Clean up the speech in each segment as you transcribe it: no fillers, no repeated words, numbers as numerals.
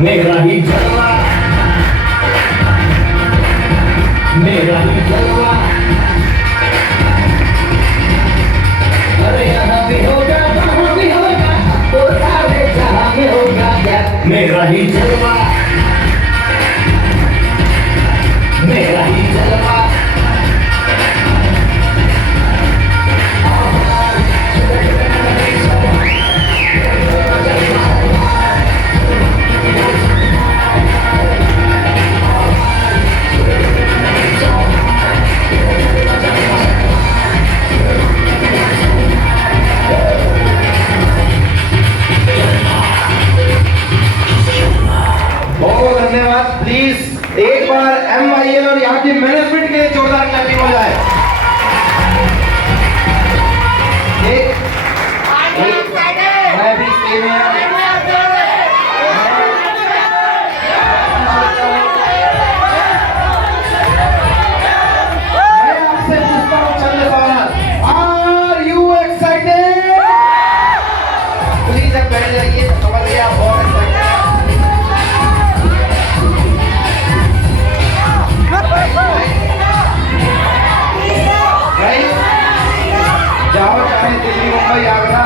मेरा ही जलवा, मेरा ही जलवा, अरे यहाँ भी होगा वहाँ भी होगा, तो सारे जहाँ में होगा क्या? मेरा ही जलवा, मेरा ही जलवा, प्लीज एक बार MYL और यहाँ की मैनेजमेंट के लिए जोरदार क्लैपिंग हो जाए। मैं भी स्टेज में आपसे पूछता हूँ चंद सवाल। Are you excited? प्लीज अब बैठ जाइए, समझ गए आप बहुत जाओ चाहे दिल्ली मुंबई आगरा,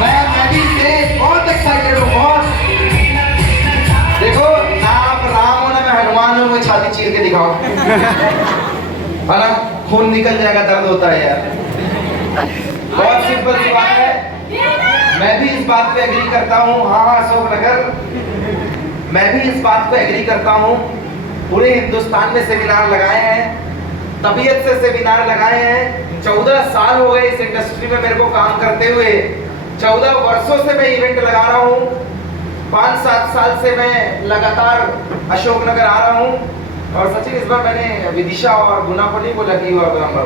मैं भी से बहुत एक्साइटेड हूँ बहुत। देखो ना आप राम हो ना मैं हनुमान हूँ, मुझे छाती चीर के दिखाओ है ना, खून निकल जाएगा, दर्द होता है यार। बहुत सिंपल सी बात है, मैं भी इस बात पे एग्री करता हूँ। हाँ अशोक नगर, मैं भी इस बात पे एग्री करता हूँ। पूरे हिंदुस्तान में सेमिनार लगाए हैं, तबीयत से सेमिनार लगाए हैं। 14 साल हो गए इस इंडस्ट्री में मेरे को काम करते हुए, 14 वर्षों से मैं इवेंट लगा रहा हूँ। 5-7 साल से मैं लगातार अशोकनगर आ रहा हूँ। और सचिन इस बार मैंने विदिशा और गुना को नहीं बोला कि नंबर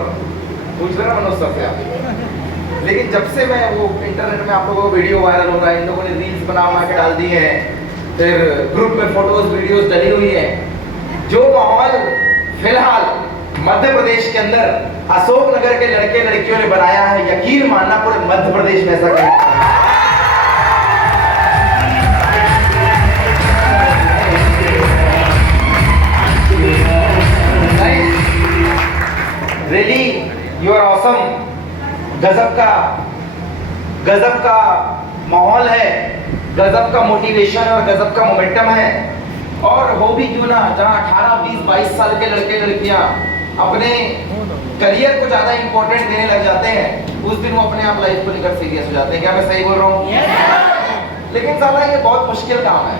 पूछ रहा मनोज सर से आप, लेकिन जब से मैं वो इंटरनेट में आप लोगों को वीडियो वायरल हो रहा है, इन लोगों ने रील्स बना के डाल दी है, फिर ग्रुप में फोटोज वीडियोस डली हुई है, जो माहौल फिलहाल मध्य प्रदेश के अंदर अशोकनगर के लड़के लड़कियों ने बनाया है, यकीन मानना पूरे मध्य प्रदेश में ऐसा कहीं रियली यू आर ऑसम। गजब का माहौल है, गजब का मोटिवेशन और गजब का मोमेंटम है। और हो भी क्यों ना, जहाँ 18, 20, 22 साल के लड़के लड़कियां अपने करियर को ज्यादा इंपॉर्टेंट देने लग जाते हैं, उस दिन वो अपने आप लाइफ को लेकर सीरियस हो जाते हैं। क्या मैं सही बोल रहा हूँ? लेकिन साला ये बहुत मुश्किल काम है,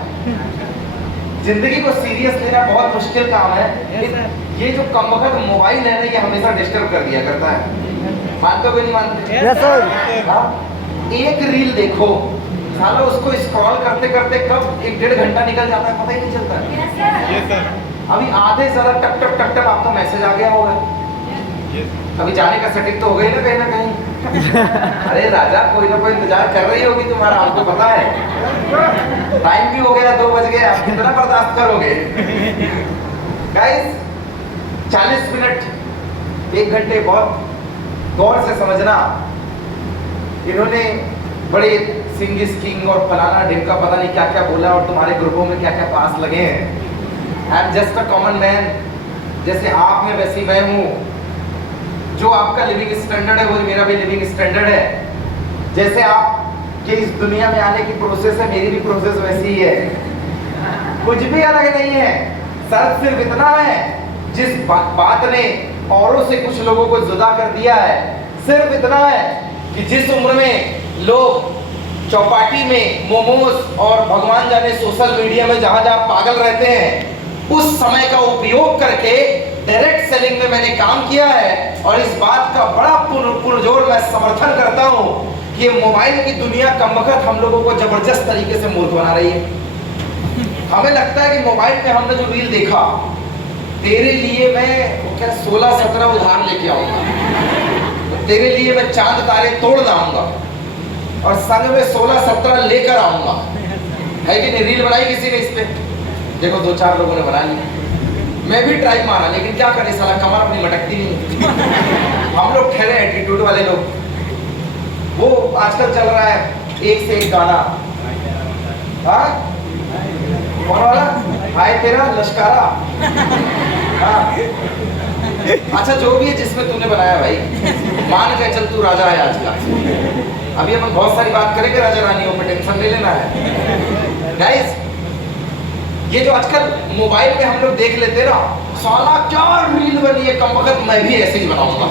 जिंदगी को सीरियस लेना बहुत मुश्किल काम है। ये जो कमबख्त मोबाइल है ना, ये हमेशा डिस्टर्ब कर दिया करता है। मानते हो नहीं मानते? एक रील देखो साला, उसको स्क्रॉल करते करते कब 1-1.5 घंटा निकल जाता है पता ही नहीं चलता है। अभी आधे सारा टक टक टक टक आपका मैसेज आ गया होगा, अभी जाने का सेटिंग तो हो गई ना कहीं ना कहीं। अरे राजा कोई ना कोई इंतजार कर रही होगी तुम्हारा, आपको पता है। टाइम भी हो गया, 2 बज गए, आप कितना बर्दाश्त करोगे? गाइस 40 मिनट 1 घंटे बहुत गौर से समझना। इन्होंने बड़े सिंगिस किंग और फलाना ढिमका पता नहीं क्या क्या बोला, और तुम्हारे ग्रुपों में क्या क्या पास लगे हैं। I am just a common man, जैसे आप में वैसी मैं हूँ। जो आपका लिविंग स्टैंडर्ड है वो मेरा भी लिविंग स्टैंडर्ड है। जैसे आप के इस दुनिया में आने की प्रोसेस है, मेरी भी प्रोसेस वैसी ही है, कुछ भी अलग नहीं है। शर्त सिर्फ इतना है, जिस बात ने औरों से कुछ लोगों को जुदा कर दिया है, सिर्फ इतना है कि जिस उम्र में लोग चौपाटी में मोमोज और भगवान जाने सोशल मीडिया में जहां जहां पागल रहते हैं, उस समय का उपयोग करके डायरेक्ट सेलिंग में मैंने काम किया है। और इस बात का बड़ा पुरजोर मैं समर्थन करता हूं कि ये मोबाइल की दुनिया कमबख्त हम लोगों को जबरदस्त तरीके से मूर्ख बना रही है। हमें लगता है कि मोबाइल पे हमने जो रील देखा, तेरे लिए मैं क्या 16-17 उधार लेके आऊंगा, तेरे लिए मैं चांद तारे तोड़ लाऊंगा और संग में 16-17 लेकर आऊंगा, है कि नहीं? रील बनाई किसी ने इस पे? देखो 2-4 लोगों ने बना ली, मैं भी ट्राई मारा, लेकिन क्या करें साला कमर अपनी मटकती नहीं। हम लोग ठहरे एटीट्यूड वाले लोग। वो आजकल चल रहा है एक से एक गाना, हाँ कौन वाला? हाय तेरा लश्कारा। हाँ। अच्छा जो भी है जिसमें तूने बनाया भाई, मान के चल तू राजा है आज का। अभी हम बहुत सारी बात करेंगे राजा रानियों पे, टेंशन नहीं लेना है गाइस। ये जो आजकल मोबाइल पे हम लोग देख लेते ना, साला क्या रील बनी है, कम वक्त मैं भी ऐसे ही बनाऊंगा।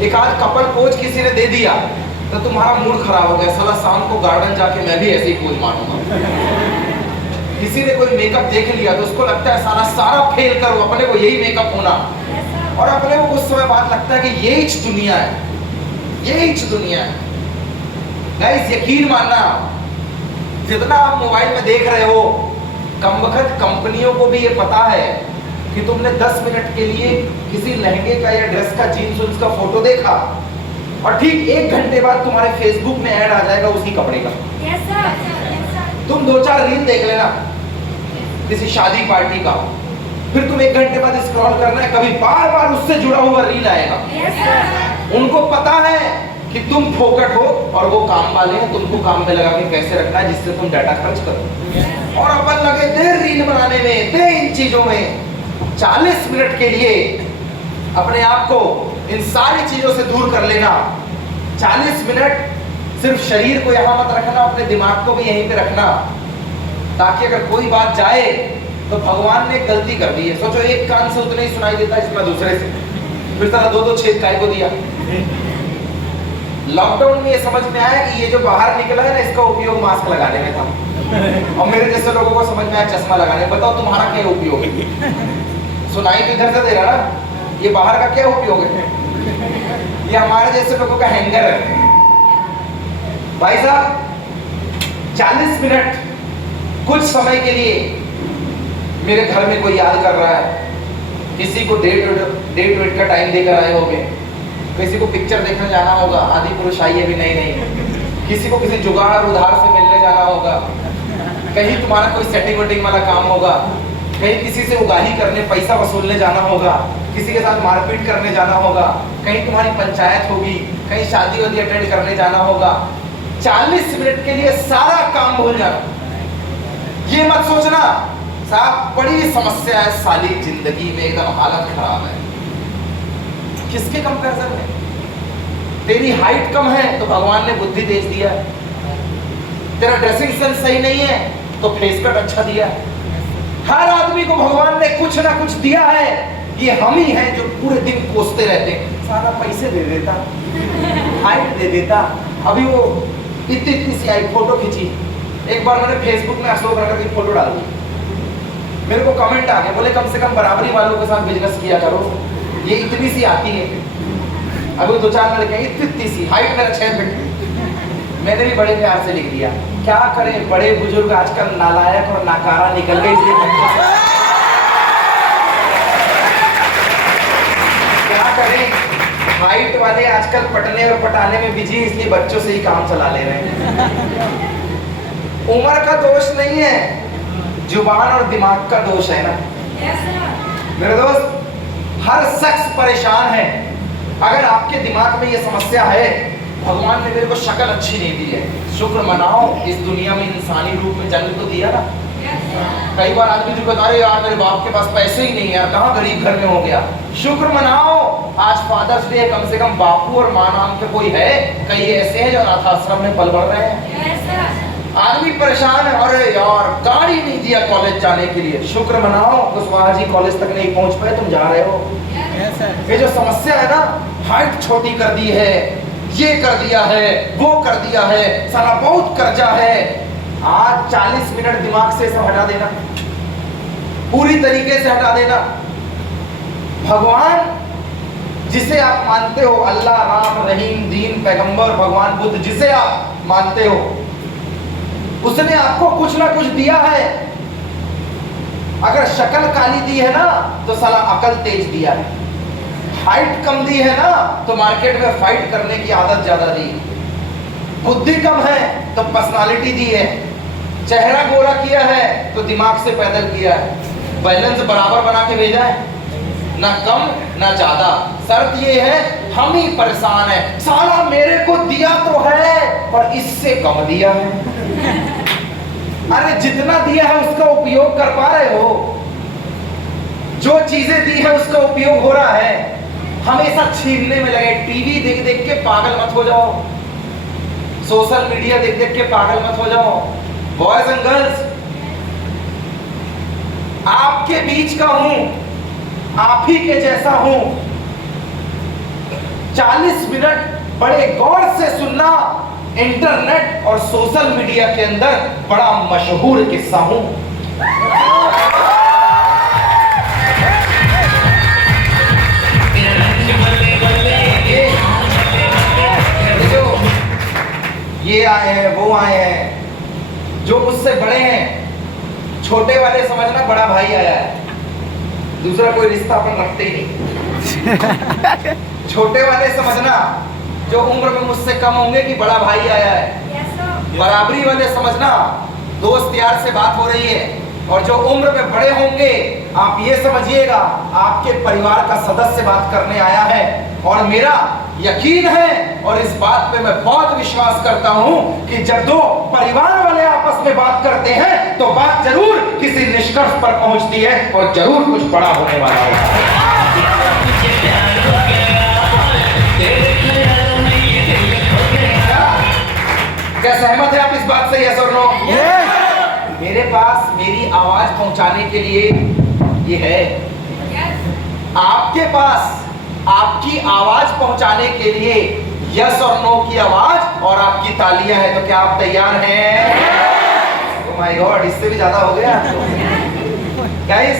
एक आध कपल पोज किसी ने दे दिया तो तुम्हारा मूड खराब हो गया, साला शाम को गार्डन जाके मैं भी ऐसे ही पोज मारूंगा। किसी ने कोई मेकअप देख लिया तो उसको लगता है साला सारा फेल करो, अपने को यही मेकअप होना, और अपने को कुछ समय बाद लगता है कि यही दुनिया है, यही दुनिया है। गाइस यकीन मानना, जितना आप मोबाइल में देख रहे हो, कमबख्त कंपनियों को भी ये पता है कि तुमने 10 मिनट के लिए किसी लहंगे का या ड्रेस का जीन्स उन्स का फोटो देखा और ठीक 1 घंटे बाद तुम्हारे फेसबुक में ऐड आ जाएगा उसी कपड़े का। तुम 2-4 रील देख लेना किसी शादी पार्टी का, फिर तुम 1 घंटे बाद स्क्रॉल करना है, कभी बार बार उससे जुड़ा हुआ रील आएगा। उनको पता है कि तुम फोकट हो और वो काम वाले हैं, तुमको काम में लगा के कैसे रखना है जिससे तुम डाटा खर्च करो, और अपन लगे थे रील बनाने में, थे इन चीजों में। 40 मिनट के लिए अपने आप को इन सारी चीजों से दूर कर लेना। 40 मिनट सिर्फ शरीर को यहाँ मत रखना, अपने दिमाग को भी यहीं पे रखना, ताकि अगर कोई बात जाए तो भगवान ने गलती कर दी है। सोचो एक कान से उतना ही सुनाई देता है जितना दूसरे से, फिर सारा 2-2 छेद काय को दिया। लॉकडाउन में ये समझ में आया कि ये जो बाहर निकला है ना, इसका उपयोग मास्क लगाने में था, और मेरे जैसे लोगों को समझ में आया चश्मा लगाने। बताओ तुम्हारा क्या उपयोग है? सुनाई तो इधर से दे रहा ना, ये बाहर का क्या उपयोग है? ये हमारे जैसे लोगों का हैंगर है। भाई साहब 40 मिनट कुछ समय के लिए मेरे घर में कोई याद कर रहा है, किसी को डेट का टाइम देकर आए होंगे, किसी को पिक्चर देखने जाना होगा, आदि पुरुष आई है भी नहीं, किसी को किसी जुगाड़ उधार से मिलने जाना होगा, कहीं तुम्हारा कोई सेटिंग वेटिंग वाला काम होगा, कहीं किसी से उगाही करने पैसा वसूलने जाना होगा, किसी के साथ मारपीट करने जाना होगा, कहीं तुम्हारी पंचायत होगी, कहीं शादी वादी अटेंड करने जाना होगा। 40 मिनट के लिए सारा काम भूल जाना। ये मत सोचना साहब बड़ी समस्या है साली जिंदगी में, एकदम हालत खराब है। किसके कंपैरिजन में? तेरी हाइट कम है तो भगवान ने बुद्धि तेज दिया है, तेरा ड्रेसिंग सेंस सही नहीं है तो फेस कट अच्छा दिया है। हर आदमी को भगवान ने कुछ ना कुछ दिया है। ये हम ही हैं जो पूरे दिन कोसते रहते हैं, सारा पैसे दे देता, हाइट दे देता। अभी वो इतनी सी आई फोटो खींची, एक बार मैंने फेसबुक में अशोक नगर की फोटो डाल दी, मेरे को कमेंट आ गए, बोले कम से कम बराबरी वालों के साथ बिजनेस किया करो, ये इतनी सी आती है। अभी 2-4 लड़के इतनी सी हाइट, मेरा 6 फीट। मैंने भी बड़े प्यार से लिख दिया, क्या करें बड़े बुजुर्ग आजकल नालायक और नाकारा निकल गए, इसलिए क्या करें, हाइट वाले आजकल पटने और पटाने में बिजी, इसलिए बच्चों से ही काम चला ले रहे हैं। उम्र का दोष नहीं है, जुबान और दिमाग का दोष है ना। मेरे दोस्त हर शख्स परेशान है। अगर आपके दिमाग में ये समस्या है, भगवान ने मेरे को शक्ल अच्छी नहीं दी है, शुक्र मनाओ, इस दुनिया में इंसानी रूप में जन्म तो दिया ना। कई बार आदमी जो बता रहे यार मेरे बाप के पास पैसे ही नहीं है, कहाँ गरीब घर में हो गया, शुक्र मनाओ, आज फादर्स डे, कम से कम बापू और माँ नाम के कोई है। कई ऐसे हैं जो अनाथ आश्रम में पल बढ़ रहे हैं। आदमी परेशान है, अरे यार गाड़ी नहीं दिया कॉलेज जाने के लिए, शुक्र मनाओ कुशवाहा जी कॉलेज तक नहीं पहुंच पाए, तुम जा रहे हो। ये जो समस्या है ना, हाइट छोटी कर दी है, ये कर दिया है, वो कर दिया है, साला बहुत कर्जा है। आज 40 मिनट दिमाग से सब हटा देना, पूरी तरीके से हटा देना। भगवान जिसे आप मानते हो, अल्लाह, राम, रहीम, दीन, पैगंबर, भगवान बुद्ध, जिसे आप मानते हो, उसने आपको कुछ ना कुछ दिया है। अगर शक्ल काली दी है ना तो साला अकल तेज दिया है, हाइट कम दी है ना तो मार्केट में फाइट करने की आदत ज्यादा दी, बुद्धि कम है तो पर्सनालिटी दी है, चेहरा गोरा किया है तो दिमाग से पैदल किया है। बैलेंस बराबर बना के भेजा है, ना कम ना ज्यादा। शर्त ये है हम ही परेशान है। साला मेरे को दिया तो है पर इससे कम दिया है। अरे जितना दिया है उसका उपयोग कर पा रहे हो? जो चीजें दी है उसका उपयोग हो रहा है? हमेशा छीनने में लगे। टीवी देख देख के पागल मत हो जाओ, सोशल मीडिया देख देख के पागल मत हो जाओ। बॉयज एंड गर्ल्स, आपके बीच का हूं, आप ही के जैसा हूं। 40 मिनट बड़े गौर से सुनना। इंटरनेट और सोशल मीडिया के अंदर बड़ा मशहूर किस्सा हूं। ये आए हैं, वो आए हैं, जो मुझसे बड़े हैं। छोटे वाले समझना बड़ा भाई आया है, दूसरा कोई रिश्ता अपन रखते ही नहीं। छोटे वाले समझना जो उम्र में मुझसे कम होंगे कि बड़ा भाई आया है। बराबरी वाले समझना दोस्त यार से बात हो रही है। और जो उम्र में बड़े होंगे आप ये समझिएगा आपके परिवार का सदस्य बात करने आया है। और मेरा यकीन है और इस बात पे मैं बहुत विश्वास करता हूं कि जब दो परिवार वाले आपस में बात करते हैं तो बात जरूर किसी निष्कर्ष पर पहुंचती है और जरूर कुछ बड़ा होने वाला है। क्या सहमत है आप इस बात से? यस और नो? मेरे पास मेरी आवाज पहुंचाने के लिए ये है। आपके पास आपकी आवाज पहुंचाने के लिए यस और नो की आवाज और आपकी तालियां हैं। तो क्या आप तैयार हैं? ओह माय गॉड, इससे भी ज्यादा हो गया। गाइस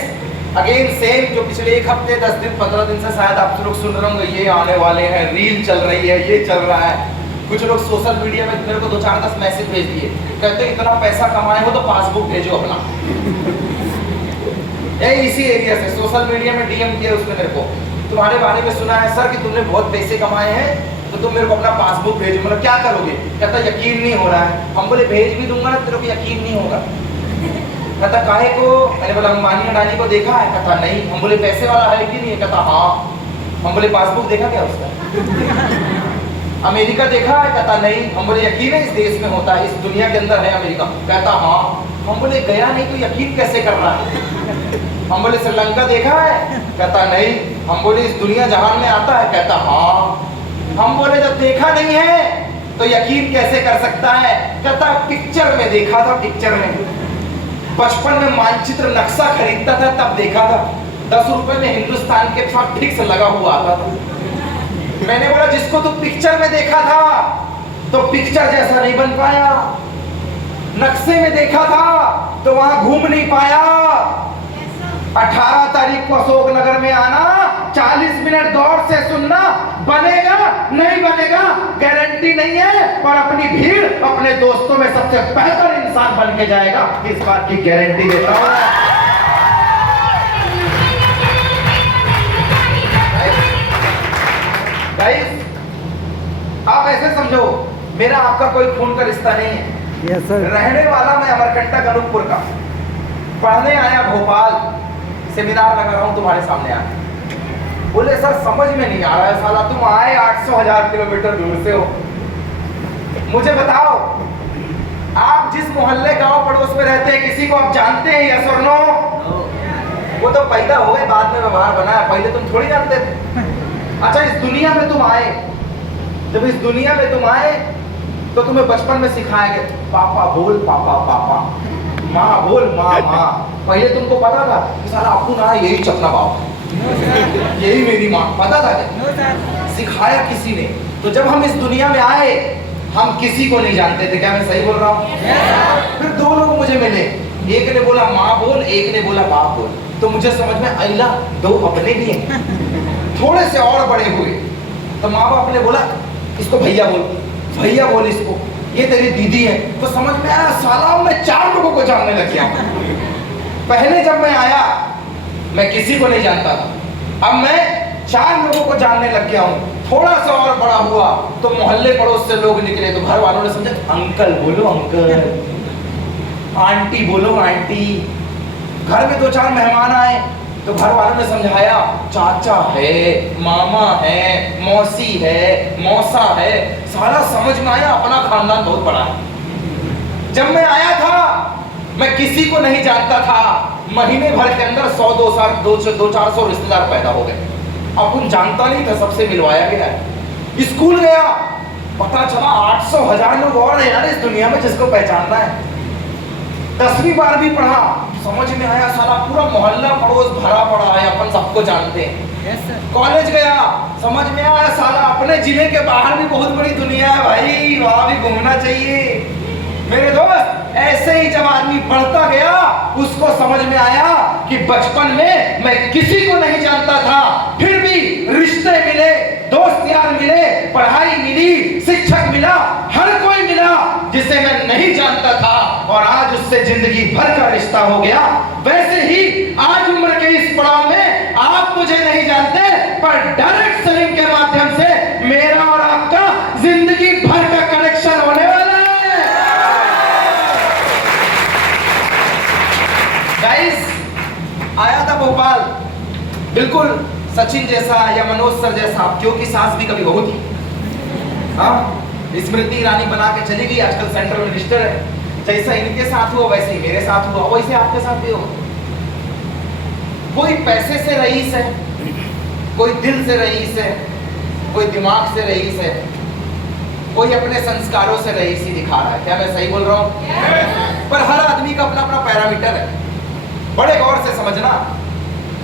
अगेन सेम जो पिछले एक हफ्ते 10 दिन 15 दिन से शायद आप लोग सुन रहे होंगे, ये आने वाले हैं, रील चल रही है, ये चल रहा है। कुछ लोग सोशल मीडिया में मेरे को 2-4-10 मैसेज भेज दिए, कहते हैं इतना पैसा कमाए हो तो पासबुक भेजो अपना। इसी एरिया से सोशल मीडिया में डीएम किया उसने मेरे को, तुम्हारे बारे में सुना है सर कि तुमने बहुत पैसे कमाए हैं तो तुम मेरे को अपना पासबुक भेजो। मतलब क्या करोगे? कहता यकीन नहीं हो रहा है। हम बोले भेज भी दूंगा ना, तेरे को यकीन नहीं होगा। कहता काहे को? मैंने बोला अंबानी अडानी को देखा है? कहता नहीं। हम बोले पैसे वाला है कि नहीं? कहता हाँ। हम बोले पासबुक देखा क्या उसका? अमेरिका देखा है? कहता नहीं। हम बोले यकीन है इस देश में होता है, इस दुनिया के अंदर है अमेरिका? कहता हाँ। हम बोले गया नहीं तो यकीन कैसे कर रहा है? हम बोले श्रीलंका देखा है? कहता नहीं। हम बोले इस दुनिया जहान में आता है? कहता हाँ। हम बोले जब देखा नहीं है तो यकीन कैसे कर सकता है? कहता पिक्चर में देखा था, पिक्चर में। बचपन में मानचित्र नक्शा खरीदता था तब देखा था, 10 रुपए में हिंदुस्तान के साथ ठीक से लगा हुआ आता था। मैंने बोला जिसको तू पिक्चर में देखा था तो पिक्चर जैसा नहीं बन पाया, नक्शे में देखा था तो वहां घूम नहीं पाया। 18 तारीख को अशोक नगर में आना, 40 मिनट गौर से सुनना, बनेगा नहीं बनेगा गारंटी नहीं है, पर अपनी भीड़ अपने दोस्तों में सबसे बेहतर इंसान बन के जाएगा, इस बात की गारंटी देता हूं। गाइस आप ऐसे समझो मेरा आपका कोई खून का रिश्ता नहीं है। Yes sir. रहने वाला मैं अमरकंटक अनूपपुर का, पढ़ने आया भोपाल, सेमिनार लगा रहा हूं तुम्हारे सामने आया। बोले सर समझ में नहीं आ रहा है, साला तुम आए 800,000 किलोमीटर दूर से हो, मुझे बताओ आप जिस मोहल्ले गांव पड़ोस में रहते हैं किसी को आप जानते हैं? यस और नो? वो तो पैदा हो गए बाद में व्यवहार बनाया, पहले तुम थोड़ी जानते थे। अच्छा इस दुनिया में तुम आए, जब इस दुनिया में तुम आए तो तुम्हें बचपन में सिखाया गया पापा बोल पापा पापा, माँ बोल माँ माँ। पहले तुमको पता था कि साला आपको ना यही चपना बाप, यही मेरी माँ, पता था क्या? सिखाया किसी ने। तो जब हम इस दुनिया में आए हम किसी को नहीं जानते थे। क्या मैं सही बोल रहा हूँ? फिर 2 लोग मुझे मिले, एक ने बोला माँ बोल, एक ने बोला बाप बोल। तो मुझे समझ में आइला 2 अपने भी हैं। थोड़े से और बड़े हुए तो माँ बाप ने बोला इसको भैया बोल, भैया बोल इसको, ये तेरी दीदी है। तो समझ में आया साला मैं 4 लोगों को जानने लग गया। पहले जब मैं आया मैं किसी को नहीं जानता था, अब मैं 4 लोगों को जानने लग गया हूँ। थोड़ा सा और बड़ा हुआ तो मोहल्ले पड़ोस से लोग निकले तो घर वालों ने समझा अंकल बोलो अंकल, आंटी बोलो आंटी। घर में 2-4 मेहमान आए तो घर वालों ने समझाया, चाचा है, मामा है, मौसी है, मौसा है, सारा समझ में आया अपना खानदान बहुत बड़ा है। जब मैं आया था मैं किसी को नहीं जानता था, महीने भर के अंदर 100-200 रिश्तेदार पैदा हो गए। अपन जानता नहीं था, सबसे मिलवाया गया। स्कूल गया, पता चला 800-1000 लोग और हैं यार इस दुनिया में जिसको पहचानना है। 10वीं 12वीं पढ़ा, समझ में आया साला पूरा मोहल्ला पड़ोस भरा पड़ा है, अपन सबको जानते हैं। कॉलेज गया, समझ में आया साला अपने जिले के बाहर भी बहुत बड़ी दुनिया है भाई, वहां भी घूमना चाहिए। मेरे दोस्त ऐसे ही जब आदमी बढ़ता गया उसको समझ में आया कि बचपन में मैं किसी को नहीं जानता था, फिर भी रिश्ते मिले, दोस्त यार मिले, पढ़ाई मिली, शिक्षक मिला, हर कोई मिला जिसे मैं नहीं जानता था, और आज उससे जिंदगी भर का रिश्ता हो गया। वैसे ही आज उम्र के इस पड़ाव में आप मुझे नहीं जानते, पर डायरेक्ट सेलिंग के माध्यम से मेरा और आपका जिंदगी भर का कनेक्शन होने वाला है। गाइस, आया था भोपाल, बिल्कुल सचिन जैसा या मनोज सर जैसा, क्योंकि सास भी कभी बहू थी। हाँ, स्मृति ईरानी बना के चली गई, आजकल सेंट्रल मिनिस्टर है। जैसा इनके साथ हुआ वैसे ही मेरे साथ हुआ, वैसे आपके साथ भी होगा। कोई पैसे से रईस है, कोई दिल से रईस है, कोई दिमाग से रईस है, कोई अपने संस्कारों से रईसी दिखा रहा है। क्या मैं सही बोल रहा हूँ? पर हर आदमी का अपना अपना पैरामीटर है। बड़े गौर से समझना,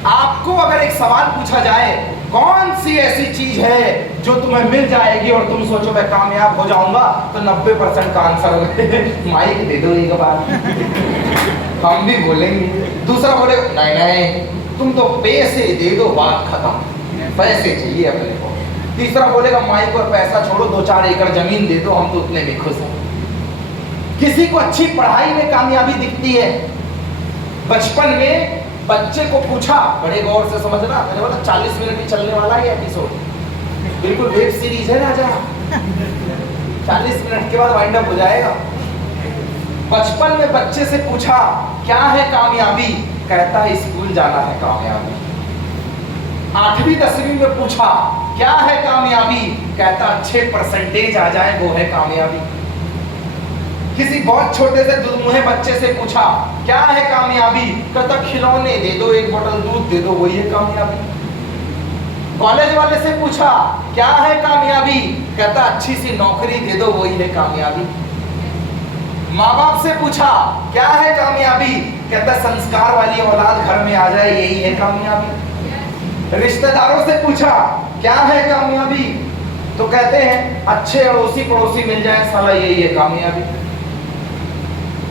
आपको अगर एक सवाल पूछा जाए, कौन सी ऐसी चीज है जो तुम्हें मिल जाएगी और तुम सोचो मैं कामयाब हो जाऊंगा, तो 90% का आंसर होगा माइक दे दो एक बार हम भी बोलेंगे। दूसरा बोलेगा नहीं नहीं तुम तो पैसे दे दो, बात खत्म, पैसे चाहिए अपने को। तीसरा बोलेगा माइक और पैसा छोड़ो, 2-4 एकड़ जमीन दे दो, हम तो उतने में खुश हैं। किसी को अच्छी पढ़ाई में कामयाबी दिखती है। बचपन में बच्चे को पूछा, बड़े गौर से समझना, मैंने बोला 40 मिनट ही चलने वाला है एपिसोड, बिल्कुल वेब सीरीज है राजा, 40 मिनट के बाद वाइंड अप हो जाएगा। बचपन में बच्चे से पूछा क्या है कामयाबी, कहता है स्कूल जाना है कामयाबी। 8वीं 10वीं में पूछा क्या है कामयाबी, कहता अच्छे परसेंटेज आ जाए वो है कामयाबी। किसी बहुत छोटे से दुधमुहे बच्चे से पूछा क्या है कामयाबी, कहता खिलौने दे दो, 1 बोतल दूध दे दो, वही है कामयाबी। कॉलेज वाले से पूछा क्या है कामयाबी, कहता अच्छी सी नौकरी दे दो, वही है कामयाबी। माँ बाप से पूछा क्या है कामयाबी, कहता संस्कार वाली औलाद घर में आ जाए, यही है कामयाबी। रिश्तेदारों से पूछा क्या है कामयाबी, तो कहते हैं अच्छे अड़ोसी पड़ोसी मिल जाए, साला यही है कामयाबी।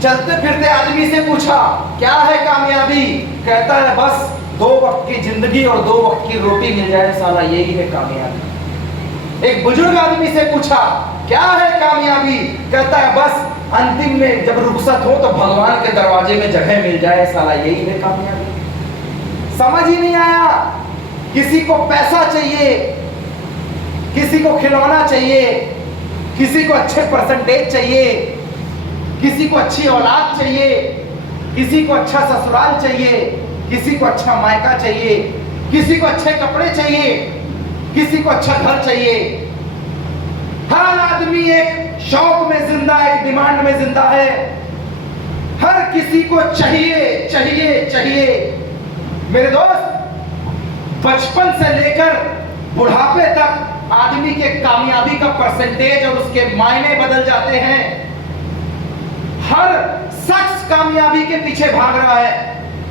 चलते फिरते आदमी से पूछा क्या है कामयाबी, कहता है बस 2 वक्त की जिंदगी और 2 वक्त की रोटी मिल जाए, साला यही है कामयाबी। एक बुजुर्ग आदमी से पूछा क्या है कामयाबी, कहता है बस अंतिम में जब रुखसत हो तो भगवान के दरवाजे में जगह मिल जाए, साला यही है कामयाबी। समझ ही नहीं आया, किसी को पैसा चाहिए, किसी को खिलौना चाहिए, किसी को अच्छे परसेंटेज चाहिए, किसी को अच्छी औलाद चाहिए, किसी को अच्छा ससुराल चाहिए, किसी को अच्छा मायका चाहिए, किसी को अच्छे कपड़े चाहिए, किसी को अच्छा घर चाहिए। हर आदमी एक शौक में जिंदा है, एक डिमांड में जिंदा है। हर किसी को चाहिए चाहिए चाहिए। मेरे दोस्त, बचपन से लेकर बुढ़ापे तक आदमी के कामयाबी का परसेंटेज और उसके मायने बदल जाते हैं। हर शख्स कामयाबी के पीछे भाग रहा है,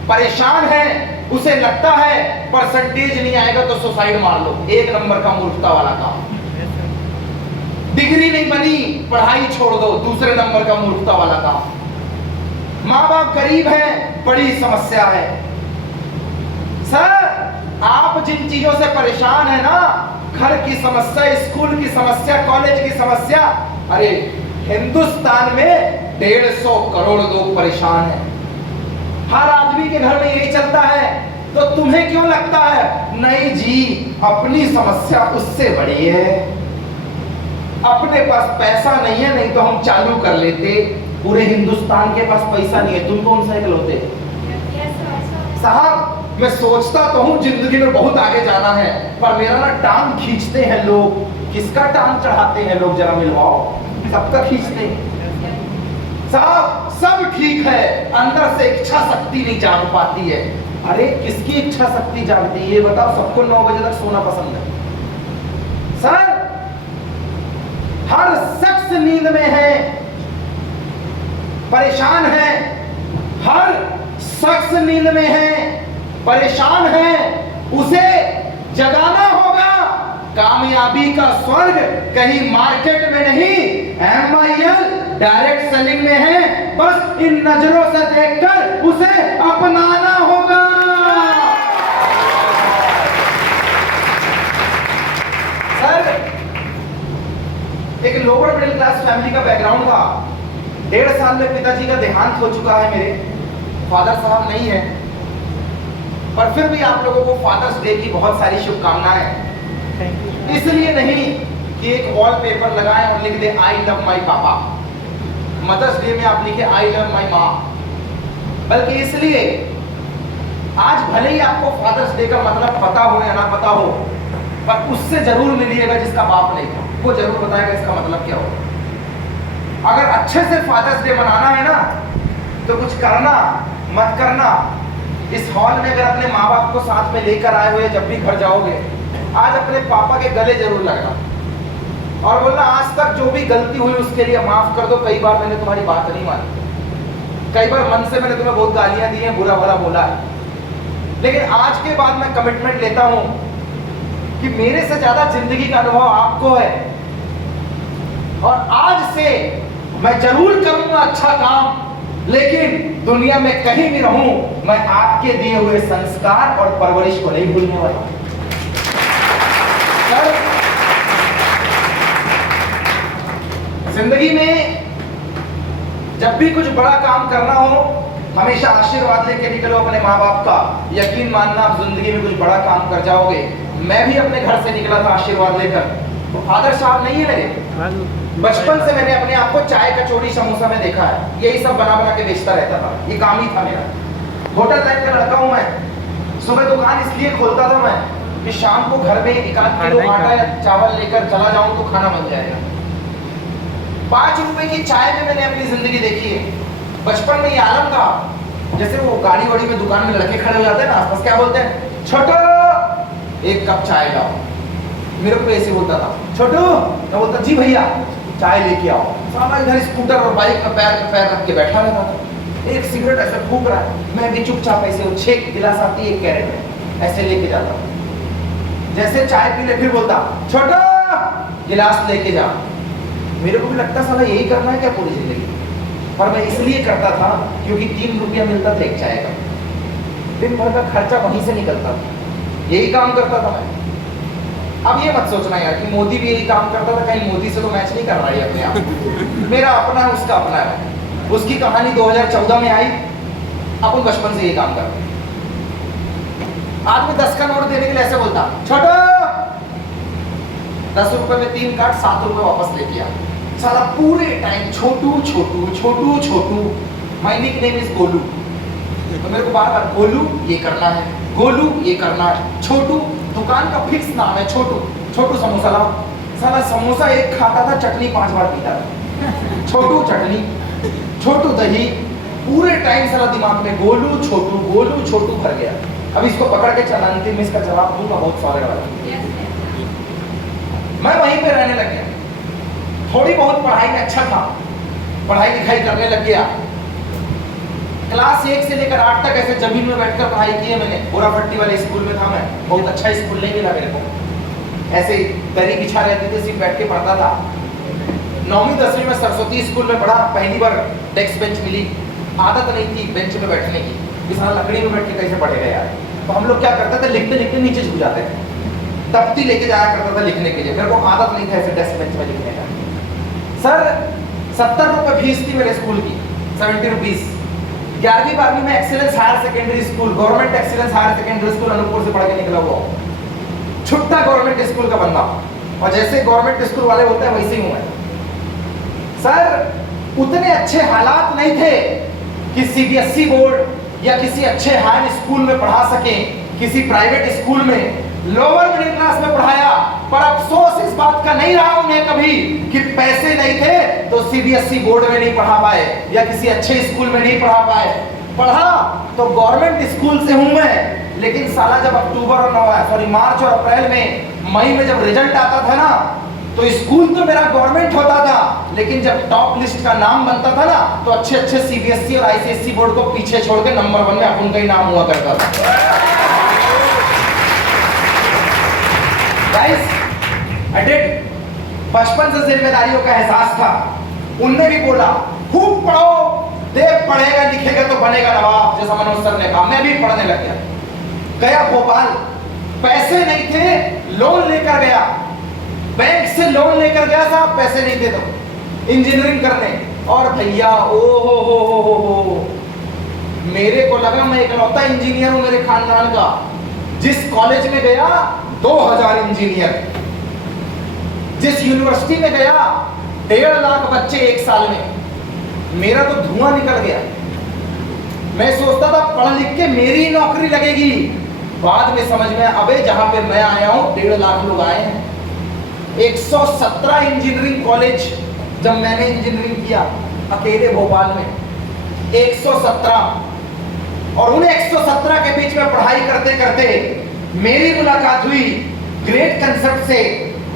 परेशान है, उसे लगता है परसेंटेज नहीं आएगा तो सुसाइड मार लो, 1 नंबर का मूर्खता वाला काम। डिग्री नहीं बनी, पढ़ाई छोड़ दो, दूसरे नंबर का मूर्खता वाला काम। माँ बाप गरीब हैं, बड़ी समस्या है। सर, आप जिन चीजों से परेशान है ना, घर की समस्या, स्कूल की समस्या, कॉलेज की समस्या, अरे हिंदुस्तान में 150 करोड़ लोग परेशान हैं। हर आदमी के घर में यही चलता है, तो तुम्हें क्यों लगता है नहीं जी अपनी समस्या उससे बड़ी है, अपने पास पैसा नहीं है, नहीं तो हम चालू कर लेते। पूरे हिंदुस्तान के पास पैसा नहीं है, तुम कौन सा इकलौते? साहब मैं सोचता तो हूँ जिंदगी में बहुत आगे जाना है, पर मेरा ना टांग खींचते हैं लोग। किसका टांग चढ़ाते हैं लोग, जरा मिलवाओ। सबका खींचते हैं साहब। सब ठीक है, अंदर से इच्छा शक्ति नहीं जाग पाती है। अरे किसकी इच्छा शक्ति जागती है ये बताओ? सबको 9 बजे तक सोना पसंद है सर। हर शख्स नींद में है, परेशान है। हर शख्स नींद में है, परेशान है। उसे जगाना होगा। कामयाबी का स्वर्ग कहीं मार्केट में नहीं, MIL डायरेक्ट सेलिंग में है। बस इन नजरों से देखकर उसे अपनाना होगा। सर एक लोअर मिडिल क्लास फैमिली का बैकग्राउंड था। 1.5 साल में पिताजी का देहांत हो चुका है। मेरे फादर साहब नहीं है, पर फिर भी आप लोगों को फादर्स डे की बहुत सारी शुभकामनाएं। इसलिए नहीं कि एक वॉलपेपर लगाएं और लिख दे आई लव माई पापा। मदर्स डे में आप लिखे आई लव माई माँ, बल्कि इसलिए आज भले ही आपको फादर्स डे का मतलब पता हो या ना पता हो, पर उससे जरूर मिलिएगा जिसका बाप नहीं था। वो जरूर बताएगा इसका मतलब क्या हो। अगर अच्छे से फादर्स डे मनाना है ना, तो कुछ करना मत करना। इस हॉल में अगर अपने माँ बाप को साथ में लेकर आए हुए जब भी घर जाओगे, आज अपने पापा के गले जरूर लगना और बोलना आज तक जो भी गलती हुई उसके लिए माफ कर दो। कई बार मैंने तुम्हारी बात नहीं मानी, कई बार मन से मैंने तुम्हें बहुत गालियां दी हैं, बुरा भला बोला है, लेकिन आज के बाद मैं कमिटमेंट लेता हूं कि मेरे से ज्यादा जिंदगी का अनुभव आपको है। और आज से मैं जरूर करूंगा अच्छा काम, लेकिन दुनिया में कहीं भी रहूं मैं आपके दिए हुए संस्कार और परवरिश को नहीं भूलने वाला। जिंदगी में जब भी कुछ बड़ा काम करना हो, हमेशा आशीर्वाद लेके निकलो अपने माँ बाप का। यकीन मानना आप जिंदगी में कुछ बड़ा काम कर जाओगे। मैं भी अपने घर से निकला था आशीर्वाद लेकर, तो फादर साहब नहीं है मेरे। बचपन से मैंने अपने आप को चाय कचौड़ी समोसा में देखा है, यही सब बना बना के बेचता रहता था। ये काम ही था मेरा। होटल लाइन का लड़का हूं मैं। सुबह दुकान इसलिए खोलता था मैं कि शाम को घर में 1-8 किलो आटा या चावल लेकर चला जाऊं तो खाना बन जाएगा। 5 रुपए की चाय में मैंने अपनी जिंदगी देखी है। बचपन में ये आलम था, जैसे वो गाड़ी वाड़ी में दुकान में लड़के खड़े हो जाते हैं ना, आसपास क्या बोलते हैं, छोटू 1 कप चाय लाओ। मेरे को ऐसे बोलता था, छोटू। मैं बोलता जी भैया चाय लेके आओ। साला इधर स्कूटर और बाइक में पैर रख के बैठा रहता था। एक सिगरेट ऐसे फूक रहा है, मैं भी चुपचाप ऐसे वो 6 गिलास आती है 1 कैरेट में, ऐसे लेके जाता। जैसे चाय पी ले फिर बोलता छोटा गिलास लेके जा। मेरे को भी लगता साला यही करना है क्या पूरी जिंदगी, पर मैं इसलिए करता था क्योंकि 3 रुपया मिलता था एक चाय का। दिन भर का खर्चा वहीं से निकलता था, यही काम करता था मैं। अब ये मत सोचना यार कि मोदी भी यही काम करता था, कहीं मोदी से तो मैच नहीं कर रहा है अपने आप। मेरा अपना है, उसका अपना है। उसकी कहानी 2014 में आई, अपन बचपन से यही काम करते। आदमी 10 का नोट देने के लिए ऐसे बोलता छोटो 10 रुपए में 3 काट 7 रुपए वापस लेके आ। साला पूरे time Chhotu Chhotu Chhotu Chhotu. My nickname is Golu. तो मेरे को बार बार गोलू ये करना है, गोलू ये करना है। छोटू दुकान का फिक्स नाम है, छोटू। छोटू समोसा लाओ। साला समोसा 1 खाता था, चटनी 5 बार पीता था। छोटू चटनी, छोटू दही, पूरे टाइम साला दिमाग में गोलू छोटू भर गया। अब इसको पकड़ के चला, अंतिम में इसका जवाब दूंगा बहुत सारे वाला। मैं वहीं पे रहने लग गया। थोड़ी बहुत पढ़ाई में अच्छा था, पढ़ाई लिखाई करने लग गया। क्लास 1 से लेकर 8 तक ऐसे जमीन में बैठकर पढ़ाई की है मैंने। बुरापट्टी वाले स्कूल में था मैं, बहुत अच्छा स्कूल नहीं मिला मेरे को। ऐसे दरी बिछा रहते थे, सिर्फ बैठ के पढ़ता था। 9वीं 10वीं में सरस्वती स्कूल में पढ़ा। पहली बार डेस्क बेंच मिली। आदत नहीं थी बेंच में बैठने की, किसान लकड़ी में बैठ के कैसे पढ़ेगा यार। तो हम लोग क्या करते थे, लिखते लिखते नीचे झुक जाते थे। तख्ती लेके जाया करता था लिखने के लिए। मेरे को आदत नहीं था ऐसे डेस्क बेंच में लिखने का। सर 70 रुपए फीस थी मेरे स्कूल की, 70 रुपीज। 11वीं 12वीं में excellence higher secondary school, government excellence higher secondary school Anuppur से पढ़ के निकला हुआ, छुट्टा गवर्नमेंट स्कूल का बंदा। और जैसे गवर्नमेंट स्कूल वाले होते हैं वैसे ही हूं मैं। सर उतने अच्छे हालात नहीं थे कि CBSE बोर्ड या किसी अच्छे हाई स्कूल में पढ़ा सके, किसी प्राइवेट स्कूल में, लोअर मिडिल क्लास में पढ़ाया, पर अफसोस इस बात का नहीं रहा उन्हें कभी कि पैसे नहीं थे तो सीबीएसई बोर्ड में नहीं पढ़ा पाए या किसी अच्छे स्कूल में नहीं पढ़ा पाए। पढ़ा तो गवर्नमेंट स्कूल से हूं मैं, लेकिन साला जब अक्टूबर और मार्च और अप्रैल में, मई में जब रिजल्ट आता था ना, तो स्कूल तो मेरा गवर्नमेंट होता था, लेकिन जब टॉप लिस्ट का नाम बनता था ना, तो अच्छे अच्छे सीबीएसई और आईसीएसई बोर्ड को पीछे छोड़ के नंबर 1 में अपन का ही नाम हुआ करता था। गाइस, आई डिड, बचपन से जिम्मेदारियों का एहसास था। उनने भी बोला खूब पढ़ो, देव पढ़ेगा लिखेगा तो बनेगा नवाब, जैसा मनोज सर ने कहा। मैं भी पढ़ने लग गया भोपाल, पैसे नहीं थे, लोन लेकर गया, बैंक से लोन लेकर गया था, पैसे नहीं थे तो इंजीनियरिंग करने। और भैया ओ हो, मेरे को लगा मैं इकलौता इंजीनियर हूं मेरे खानदान का। जिस कॉलेज में गया 2000 इंजीनियर, जिस यूनिवर्सिटी में गया 1.5 लाख बच्चे एक साल में। मेरा तो धुआं निकल गया। मैं सोचता था पढ़ लिख के मेरी नौकरी लगेगी, बाद में समझ में अबे जहां पे मैं आया हूं 1.5 लाख लोग आए हैं। 117 इंजीनियरिंग कॉलेज, जब मैंने इंजीनियरिंग किया अकेले भोपाल में 117, और उन 117 के बीच में पढ़ाई करते करते मेरी मुलाकात हुई ग्रेट कंसेप्ट से,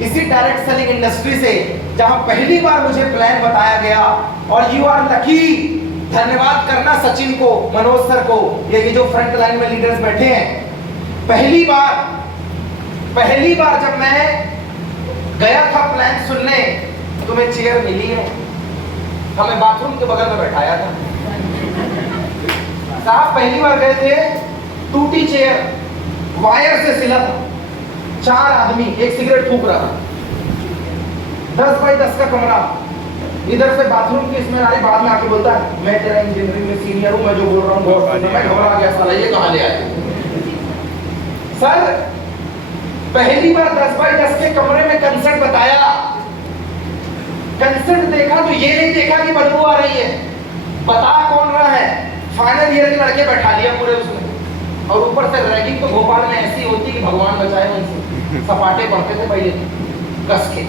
इसी डायरेक्ट सेलिंग इंडस्ट्री से, जहां पहली बार मुझे प्लान बताया गया। और यू आर लकी, धन्यवाद करना सचिन को, मनोज सर को, ये जो फ्रंट लाइन में लीडर्स बैठे हैं। पहली बार जब मैं गया था प्लान सुनने, तुम्हें चेयर मिली है, हमें बाथरूम के बगल में बैठाया था साहब। पहली बार गए थे, टूटी चेयर, वायर से सिला था, 4 आदमी, एक सिगरेट फूक रहा, 10 बाई 10 का कमरा, इधर से बाथरूम की स्मेल आ रही। बाद में आके बोलता है मैं तेरा इंजीनियरिंग में सीनियर हूं, मैं जो बोल रहा हूं मैं घबरा गया, साला ये कहां ले आए। सर पहली बार 10 बाई 10 के कमरे में कंसेप्ट बताया, कंसेप्ट देखा तो ये नहीं देखा कि बदबू आ रही है, बता कौन रहा है। फाइनल ईयर के लड़के बैठा लिया पूरे उसमें, और ऊपर से रैगिंग तो भोपाल में ऐसी होती कि भगवान बचाए उनसे, सपाटे पढ़ते थे पहले कस के।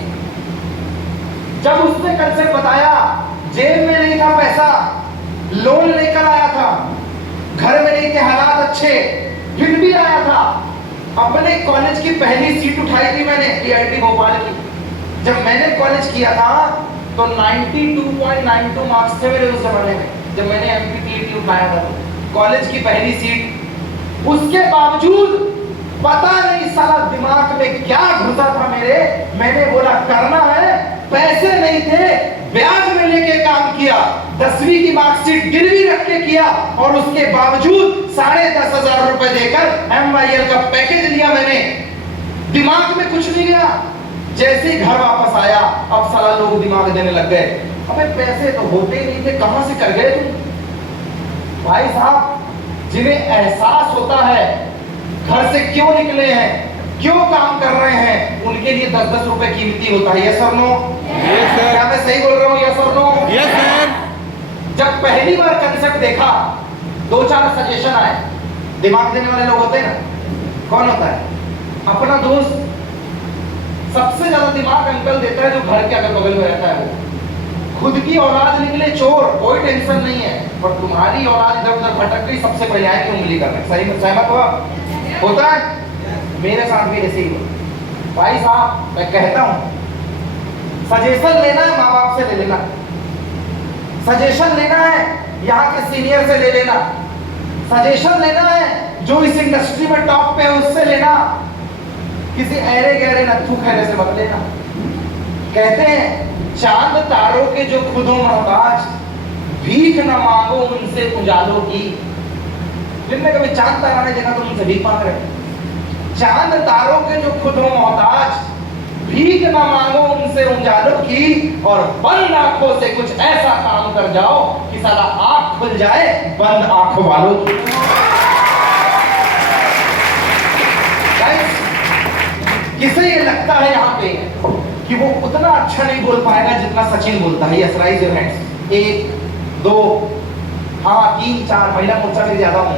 जब उसने कंसेप्ट बताया, जेब में नहीं था पैसा, लोन लेकर आया था, घर में नहीं थे हालात अच्छे, फिर भी आया था। अपने कॉलेज की पहली सीट उठाई थी मैंने, टीआईटी भोपाल की। जब मैंने कॉलेज किया था तो 92.92 मार्क्स थे मेरे उस जमाने में, जब मैंने एमपीटीईटी उठाया था कॉलेज की पहली सीट। उसके बावजूद पता नहीं साला दिमाग में क्या घुसा था मेरे, मैंने बोला करना है, पैसे नहीं थे, ब्याज में लेके काम किया, 10वीं की मार्कशीट गिरवी रख के किया, और उसके बावजूद 10,500 रुपए देकर MYL का पैकेज लिया मैंने। दिमाग में कुछ नहीं गया। जैसे ही घर वापस आया, अब साला लोग दिमाग देने लग गए, अबे पैसे तो होते ही नहीं थे, कहां से कर गए तुम। भाई साहब, जिन्हें एहसास होता है घर से क्यों निकले हैं, क्यों काम कर रहे हैं, उनके लिए 10-10 रुपए कीमती होता है। यस और नो? क्या मैं सही बोल रहा हूँ? यस और नो? Yes sir. जब पहली बार कंसेप्ट देखा, 2-4 सजेशन आए। दिमाग देने वाले लोग होते हैं ना, कौन होता है? अपना दोस्त। सबसे ज्यादा दिमाग अंकल देता है जो घर के अगल बगल में रहता है। वो खुद की औलाद निकले चोर, कोई टेंशन नहीं है, पर तुम्हारी औलाद इधर उधर भटक गई, सबसे पहले आएंगे उंगली करने। सही में सहमत हुआ? होता है, मेरे साथ भी ऐसे ही हुआ। भाई साहब, मैं कहता हूं, सजेशन लेना है माँ बाप से ले लेना, सजेशन लेना है यहाँ के सीनियर से ले लेना, सजेशन लेना है जो इस इंडस्ट्री में टॉप पे है उससे लेना, किसी ऐरे गहरे नत्थू खैरे से मत लेना। कहते हैं चांद तारों के जो खुद हो मोहताज, भीख न मांगो उनसे उजालों की। जिनने कभी चांद तारा नहीं देखा तो उनसे भीख मांग रहे। चांद तारों के जो खुद हो मोहताज, भीख न मांगो उनसे उजालों की, और बंद आंखों से कुछ ऐसा काम कर जाओ कि साला आंख खुल जाए बंद आंखों वालों की। किसे ये लगता है यहाँ पे कि वो उतना अच्छा नहीं बोल पाएगा जितना सचिन बोलता है? Yes, rise your hands. 1 2, हाँ 3-4 महिला मोर्चा में ज्यादा हूँ।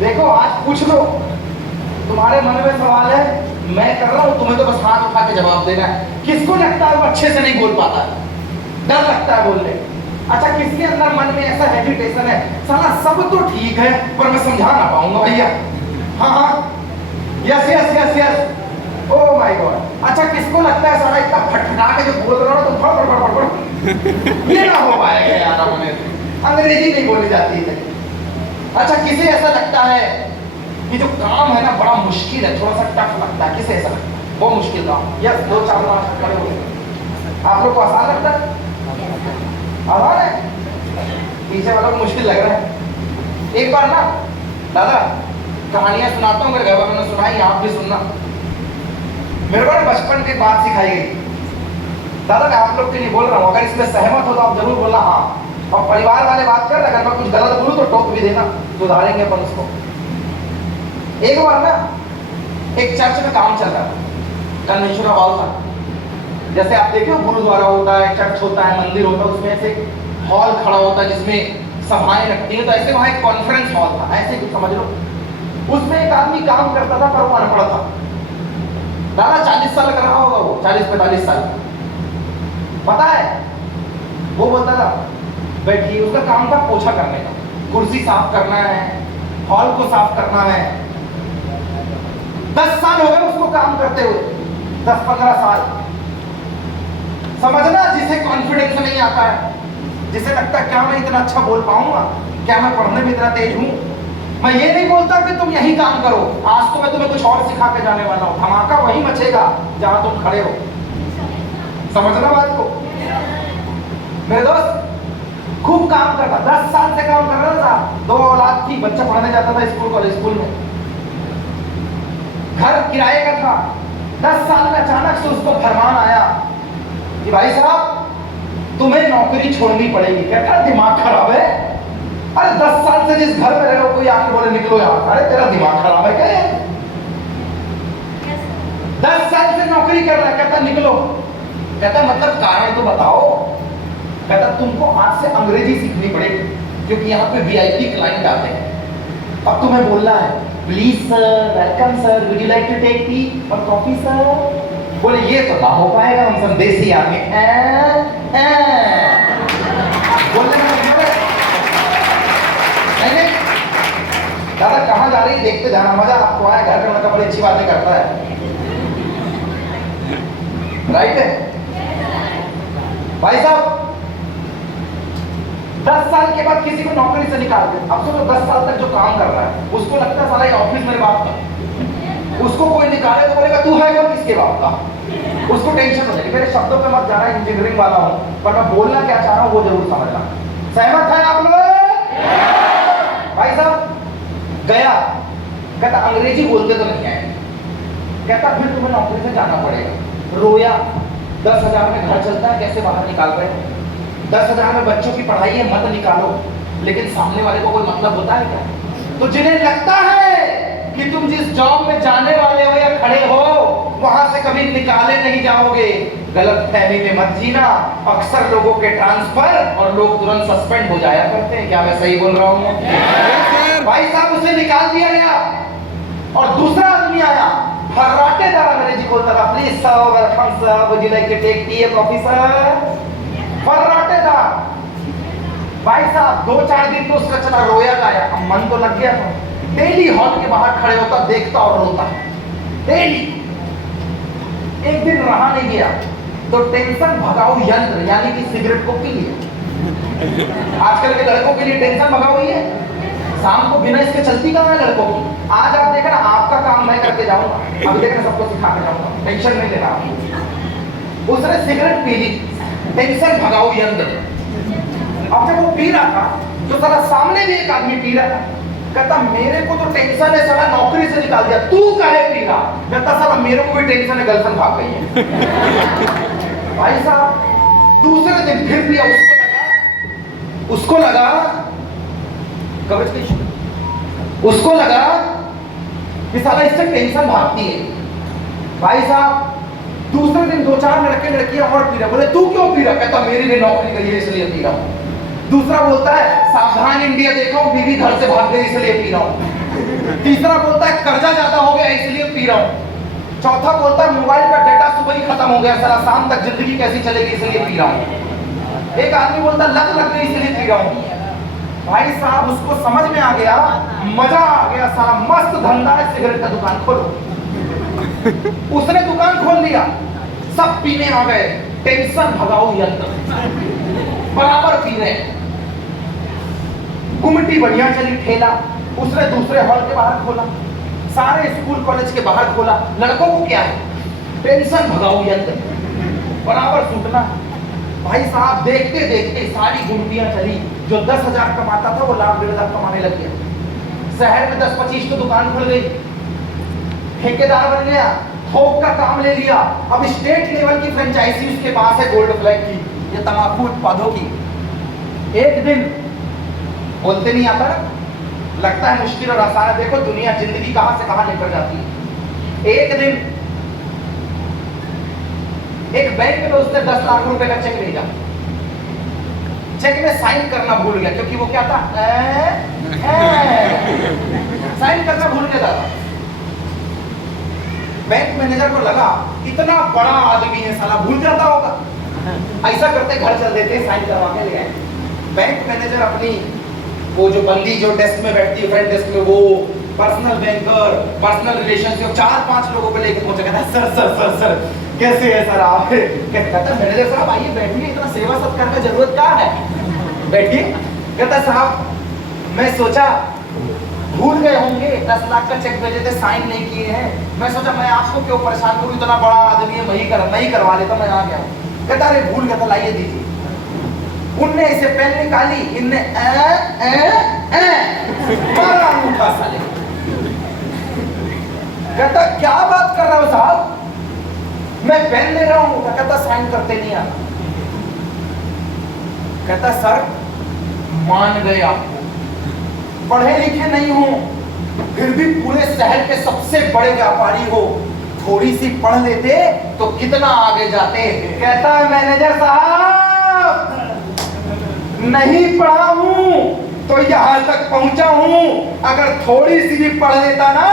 देखो आज पूछ लो, तुम्हारे मन में सवाल है, मैं कर रहा हूँ, तुम्हें तो बस हाथ उठा के जवाब देना है। किसको लगता है वो अच्छे से नहीं बोल पाता है, डर लगता है बोलने? अच्छा किसके अंदर मन में ऐसा हेजिटेशन है, साला सब तो ठीक है पर मैं समझा ना पाऊंगा भैया। हाँ हाँ yes yes yes yes oh my God. अच्छा किसको लगता है साला इतना फटफटा के जो बोल रहा हो तो फड़ फड़ फड़ फड़ ये ना हो पाएगा यार, होने अंग्रेजी नहीं बोली जाती है। अच्छा किसे ऐसा लगता है कि जो काम है ना बड़ा मुश्किल है, थोड़ा सा टफ लगता है, किसे ऐसा लगता है बहुत मुश्किल काम? यस 2-4 खड़े हो गए। आप लोग को आसान लगता है? आसान है? पीछे वालों को मुश्किल लग रहा है। एक बार ना दादा कहानियां सुनाता हूँ, मेरे घर वालों ने सुनाई, आप भी सुनना। मेरे को बचपन की बात सिखाई गई दादा, मैं आप लोग के लिए बोल रहा हूँ, अगर इसमें सहमत हो तो आप जरूर बोलना हाँ, और परिवार वाले बात कर, अगर मैं कुछ गलत बोलूँ तो टोक भी देना, सुधारेंगे अपन उसको। एक बार ना एक चर्च में काम चल रहा था, कन्वेंशन हॉल था, जैसे आप देखे हो गुरुद्वारा होता है, चर्च होता है, मंदिर होता है, उसमें ऐसे हॉल खड़ा होता है जिसमें सभाएं लगती है, तो ऐसे वहां एक कॉन्फ्रेंस हॉल था, ऐसे कुछ समझ लो। उसमें एक आदमी काम करता था पर वो अनपढ़ था। दादा 40 साल का रहा होगा वो, 40-45 साल। पता है वो बोलता था बैठिए, उसका काम था पोछा करने का, कुर्सी साफ करना है, हॉल को साफ करना है। 10 साल हो गए उसको काम करते हुए, 10-15 साल। समझना, जिसे कॉन्फिडेंस नहीं आता है, जिसे लगता है क्या मैं इतना अच्छा बोल पाऊंगा, क्या मैं पढ़ने में इतना तेज हूं। मैं ये नहीं बोलता कि तुम यही काम करो, आज तो मैं तुम्हें कुछ और सिखा के जाने वाला हूं, धमाका वही मचेगा जहां तुम खड़े हो। समझना बात को। मेरे दोस्त खूब काम करता, 10 साल से काम कर रहा था, 2 औलाद थी, बच्चा पढ़ने जाता था स्कूल कॉलेज स्कूल में, घर किराए का था। 10 साल में अचानक से उसको फरमान आया कि भाई साहब तुम्हें नौकरी छोड़नी पड़ेगी। कहता दिमाग खराब है? अरे 10 साल से जिस घर में रहे हो कोई आके बोले निकलो यहाँ, अरे तेरा दिमाग खराब है क्या? 10 साल से नौकरी कर रहा है, कहता निकलो। कहता मतलब कारण तो बताओ। कहता तुमको आज से अंग्रेजी सीखनी पड़ेगी क्योंकि यहाँ पे वीआईपी क्लाइंट आते हैं। अब तुम्हें बोलना है please sir, welcome sir, would you like to take tea और कॉफी सर। बोले ये तो ना हो पाएगा, हम सब देसी आदमी बोलने नहीं। दादा कहाँ जा रही देखते जाना, मजा आपको आया, घर का लड़का बड़ी अच्छी बातें करता है, राइट है भाई साहब। 10 साल के बाद किसी को नौकरी से निकाल दे, अब सोचो 10 साल तक जो काम कर रहा है उसको लगता है साला ये ऑफिस मेरे बाप का, उसको कोई निकाले तो बोलेगा तू है वो किसके बाप का, उसको टेंशन हो जाएगी। मेरे शब्दों पे मत जाना, इंजीनियरिंग वाला हूं पर मैं बोलना क्या चाह रहा हूं वो जरूर समझना। सहमत है आप लोग? भाई साहब गया, कहता अंग्रेजी बोलते तो नहीं आए, कहता फिर तुम्हें नौकरी से जाना पड़ेगा। रोया, 10,000 में घर चलता है, कैसे बाहर निकाल रहे हो? 10,000 में बच्चों की पढ़ाई है, मत निकालो, लेकिन सामने वाले को कोई मतलब होता है क्या? तो जिन्हें लगता है कि तुम जिस जॉब में जाने वाले हो या खड़े हो वहां से कभी निकाले नहीं जाओगे, गलत फहमी में मत जीना। अक्सर लोगों के ट्रांसफर और लोग तुरंत सस्पेंड हो जाया करते हैं। क्या मैं सही बोल रहा हूँ? भाई साहब उसे निकाल दिया गया और दूसरा आदमी आया, फर्राटेदार अंग्रेजी बोलता था, please sir, welcome sir, would you like to take tea और कॉफी सर। फर्राटेदार भाई साहब 2-4 दिन तो उसका चला, रोया गाया, अब मन तो लग गया था। डेली हॉल के बाहर खड़े होता, देखता और रोता डेली। एक दिन रहा नहीं गया तो टेंशन भगाओ यंत्र यानी कि सिगरेट को पी लिया। आजकल के लड़कों के लिए टेंशन भगाओ ही है, शाम को बिना इसके चलती कहाँ है लड़कों की। आज आप देखना, आपका काम मैं करके जाऊंगा, अभी देखना सबको सिखा के जाऊंगा, टेंशन नहीं लेना। उसने सिगरेट पी ली, टेंशन भगाओ यंत्र। अब जब वो पी रहा था तो साला सामने भी एक आदमी पी रहा था, कहता मेरे को तो टेंशन है, साला नौकरी से निकाल दिया, तू काहे पी रहा? कहता साला मेरे को भी टेंशन है, गर्लफ्रेंड भाग गई है। भाई साहब दूसरे दिन फिर पिया, उसको लगा उसको लगा कि साला इससे टेंशन भागती है। भाई साहब दूसरे दिन 2-4 लड़कियां और पी रहे, बोले तू क्यों पी रहा? कहता मेरी भी नौकरी गई है इसलिए पी रहा हूं। दूसरा बोलता है सावधानी इंडिया देखा हूँ, बीवी घर से भाग गई इसलिए पी रहा हूँ। तीसरा बोलता है कर्जा ज्यादा हो गया इसलिए पी रहा हूँ। चौथा बोलता है मोबाइल का डेटा सुबह ही खत्म हो गया, सारा शाम तक जिंदगी कैसी चलेगी इसलिए पी रहा हूँ। एक आदमी बोलता है लत लग गई इसलिए पी रहा हूँ। भाई साहब उसको समझ में आ गया, मजा आ गया, सारा मस्त धंधा है, सिगरेट का दुकान खोलो। उसने दुकान खोल लिया, सब पीने आ गए, टेंशन भगाओ यंत्र, बराबर पी रहे। गुमटी बढ़िया चली, ठेला उसने दूसरे हॉल के बाहर खोला, सारे स्कूल कॉलेज के बाहर खोला। लड़कों को क्या है, टेंशन भगाओ यंत्र, बराबर सूटना। भाई साहब देखते देखते सारी गुमटियां चली, जो 10,000 कमाता था वो लाख 1.5 लाख कमाने लग गया। शहर में 10-25 तो दुकान खुल गई, ठेकेदार बन गया, थोक का काम ले लिया। अब स्टेट लेवल की फ्रेंचाइजी उसके पास है, गोल्ड फ्लैग की, ये तंबाकू उत्पादों की। एक दिन बोलते नहीं आता, लगता है मुश्किल और आसान है, देखो दुनिया जिंदगी कहां से कहां निकल जाती है। एक दिन एक बैंक में उसने 10 लाख रुपए का चेक भेजा, चेक में साइन करना भूल गया, क्योंकि वो क्या था, साइन करना भूल गया था। बैंक मैनेजर को लगा इतना बड़ा आदमी है, साला भूल जाता होगा, ऐसा करते घर चल देते, साइन करवा के ले आए। बैंक मैनेजर अपनी वो जो बंदी जो डेस्क में बैठती है, फ्रंट डेस्क में, वो पर्सनल बैंकर, पर्सनल रिलेशनशिप, 4-5 लोगों पे लेके पहुंचा, कहता सर सर सर सर कैसे है सर आप? कहता मैनेजर साहब आइए बैठिए, इतना सेवा सत्कार का जरूरत क्या है, बैठिए। कहता साहब मैं सोचा भूल गए होंगे, 10 लाख का चेक भेजे थे, साइन नहीं किए हैं, मैं सोचा मैं आपको क्यों परेशान करूं, इतना बड़ा आदमी है, मैं करवा लेता, मैं आ गया। कहता अरे भूल गया था, लाइए दीजिए। उनने इसे पेन निकाली, इनने मारा अंगूठा साले। कहता क्या बात कर रहे हो साहब, मैं पेन ले रहा हूं। कहता साइन करते नहीं आता। कहता सर मान गए आपको, पढ़े लिखे नहीं हो, फिर भी पूरे शहर के सबसे बड़े व्यापारी हो, थोड़ी सी पढ़ लेते तो कितना आगे जाते। कहता है मैनेजर साहब नहीं पढ़ा हूं तो यहां तक पहुंचा हूं, अगर थोड़ी सी भी पढ़ लेता ना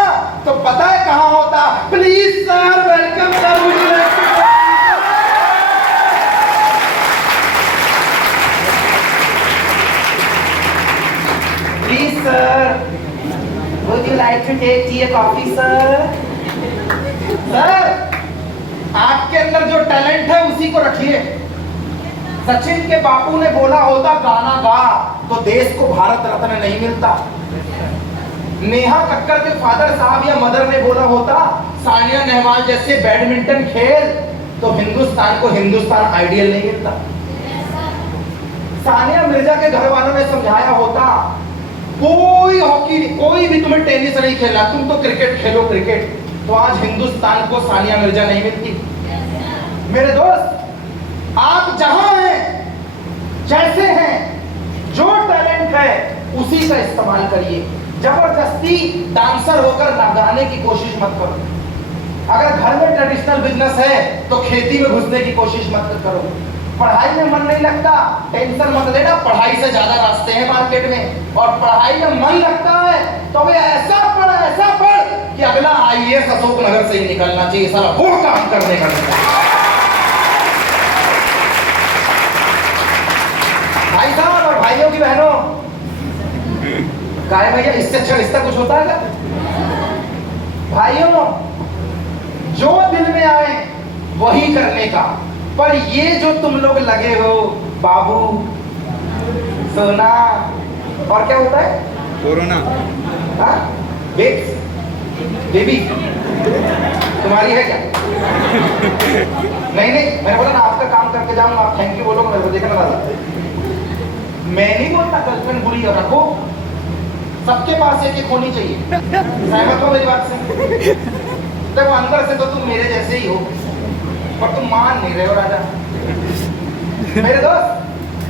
तो पता है कहां होता। Please sir welcome sir, please sir, would you like to take tea coffee sir? Sir आपके अंदर जो टैलेंट है उसी को रखिए। सचिन के बापू ने बोला होता गाना गा तो देश को भारत रत्न नहीं मिलता। नेहा कक्कर के फादर साहब या मदर ने बोला होता सानिया नेहवाल जैसे बैडमिंटन खेल तो हिंदुस्तान को हिंदुस्तान आइडियल नहीं मिलता। सानिया मिर्जा के घर वालों ने समझाया होता कोई हॉकी, कोई भी तुम्हें टेनिस नहीं खेलना, तुम तो क्रिकेट खेलो क्रिकेट, तो आज हिंदुस्तान को सानिया मिर्जा नहीं मिलती। मेरे दोस्त आप जहां हैं, जैसे हैं, जो टैलेंट है उसी का इस्तेमाल करिए। जबरदस्ती डांसर होकर गाने की कोशिश मत करो। अगर घर में ट्रेडिशनल बिजनेस है तो खेती में घुसने की कोशिश मत करो। पढ़ाई में मन नहीं लगता, टेंशन मत लेना, पढ़ाई से ज्यादा रास्ते हैं मार्केट में, और पढ़ाई में मन लगता है तो वे ऐसा पढ़ कि अगला IAS अशोक नगर से ही निकलना चाहिए, सारा वो काम करने का। भाई साहब और भाइयों की बहनों, काय भैया इससे अच्छा रिश्ता कुछ होता है क्या? भाइयों जो दिल में आए वही करने का, पर ये जो तुम लोग लगे हो बाबू सोना और क्या होता है कोरोना, बेबी तुम्हारी है क्या? नहीं मैंने बोला ना आपका काम करके जाऊंगा, आप थैंक यू बोलोगे मेरे को, देखना दादा मैं नहीं बोलता गर्लफ्रेंड बुरी रखो, सबके पास एक एक होनी चाहिए। सहमत हो मेरी बात से? देखो अंदर से तो तुम मेरे जैसे ही हो, पर तुम मान नहीं रहे हो राजा। मेरे दोस्त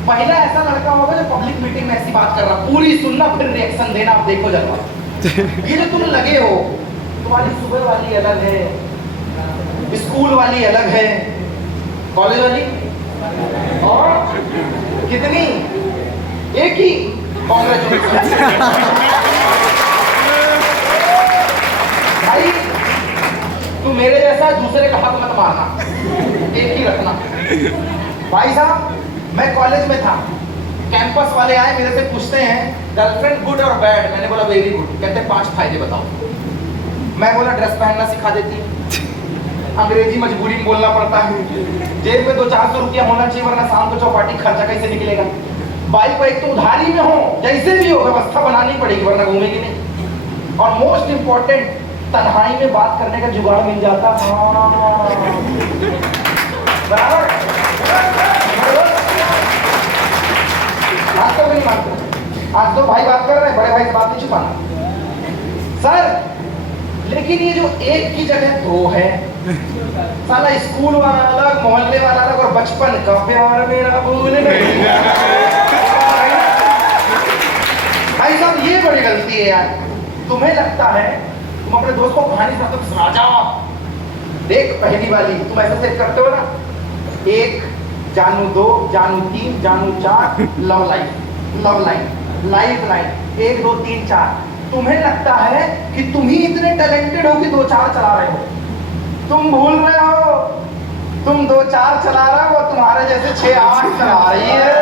पहला ऐसा लड़का होगा जो पब्लिक मीटिंग में ऐसी बात कर रहा, पूरी सुनना फिर रिएक्शन देना, आप देखो जरा। ये जो तुम लगे हो, तुम्हारी सुबह वाली अलग है, स्कूल वाली अलग है, कॉलेज वाली और कितनी एक ही, कांग्रेचुलेशन। भाई तू मेरे जैसा दूसरे का हक मत मारना, एक ही रखना। भाई साहब मैं कॉलेज में था, कैंपस वाले आए मेरे से पूछते हैं गर्लफ्रेंड गुड और बैड, मैंने बोला वेरी गुड। कहते 5 फायदे बताओ। मैं बोला ड्रेस पहनना सिखा देती है, अंग्रेजी मजबूरी में बोलना पड़ता है, जेब में 200-400 रुपया होना चाहिए वरना शाम को चौपाटी खर्चा कैसे निकलेगा। बाइक को एक तो उधारी में हो, जैसे भी हो व्यवस्था बनानी पड़ेगी वरना घूमेगी नहीं। और मोस्ट इंपॉर्टेंट तन्हाई में बात करने का जुगाड़ मिल जाता। बराबर आज तो नहीं मानते, आज तो भाई बात कर रहे हैं, बड़े भाई से बात नहीं छुपाना। सर लेकिन ये जो एक की जगह 2 है, साला स्कूल वाला अलग, मोहल्ले वाला अलग, और बचपन का प्यार मेरा भूल गई। भाई साहब ये बड़ी गलती है यार। तुम्हें लगता है तुम अपने दोस्त को कहानी सुनाते हो, सुना जाओ देख पहली वाली, तुम ऐसा सेट करते हो ना, 1 जानू 2 जानू 3 जानू 4 लव लाइन लाइफ लाइन 1 2 3 4। तुम्हें लगता है कि तुम ही इतने टैलेंटेड हो कि 2-4 चला रहे हो। तुम भूल रहे हो तुम 2-4 चला रहे हो, तुम्हारे जैसे 6-8 चला रही है।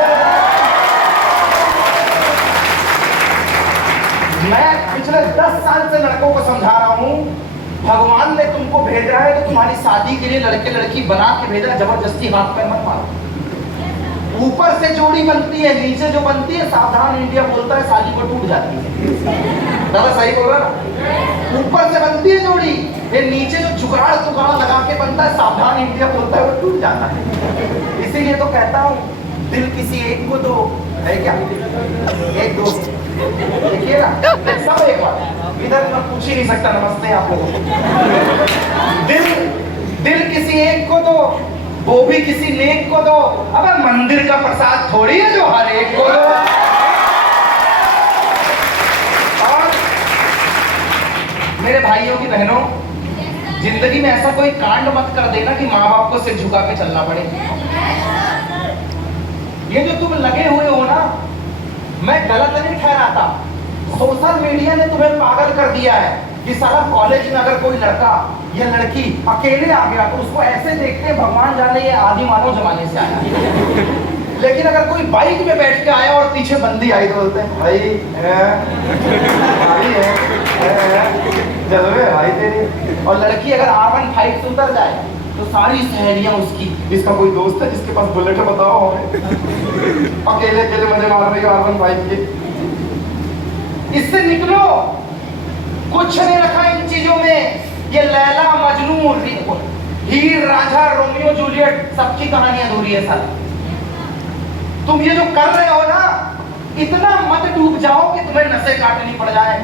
मैं पिछले 10 साल से लड़कों को समझा रहा हूं, भगवान ने तुमको भेजा है तो तुम्हारी शादी के लिए लड़के लड़की बना के भेजा, जबरदस्ती हाथ पैर मत मारो। ऊपर से जोड़ी बनती है, नीचे जो बनती है सावधान इंडिया बोलता है शादी को टूट जाती है। दादा सही बोल रहा ना, ऊपर से बनती है जोड़ी, ये नीचे जो जुगाड़ तुगाड़ लगा के बनता है सावधान इंडिया बोलता है वो टूट जाता है। इसीलिए तो कहता हूँ दिल किसी एक को दो, है क्या? एक दो देखिए ना सब एक बार, इधर मैं पूछ ही नहीं सकता नमस्ते आप लोगों को। दिल किसी एक को दो, वो भी किसी नेक को दो। अब मंदिर का प्रसाद थोड़ी है जो हर एक को दो। और मेरे भाइयों की बहनों, जिंदगी में ऐसा कोई कांड मत कर देना कि माँ बाप को सिर झुका के चलना पड़े। ये जो तुम लगे हुए हो ना, मैं गलत नहीं ठहराता, सोशल मीडिया ने तुम्हें पागल कर दिया है कि साला कॉलेज में अगर कोई लड़का या लड़की अकेले आ गया तो उसको ऐसे देखते हैं भगवान जाने ये आदि मानव जमाने से आया। लेकिन अगर कोई बाइक में बैठ के आया और पीछे बंदी आई तो बोलते हैं भाई जलवे भाई तेरी। और लड़की अगर R15 से उतर जाए तो सारी सहेलियां उसकी, इसका कोई दोस्त है जिसके पास बुलेट है बताओ हमें। अकेले अकेले मजे मार रही हो R15 के। इससे निकलो, कुछ नहीं रखा इन चीजों में। ये लैला मजनू, हीर रांझा, रोमियो जूलियट, सबकी कहानी अधूरी है साला। तुम ये जो कर रहे हो ना, इतना मत डूब जाओ कि तुम्हें नसें काटनी पड़ जाए,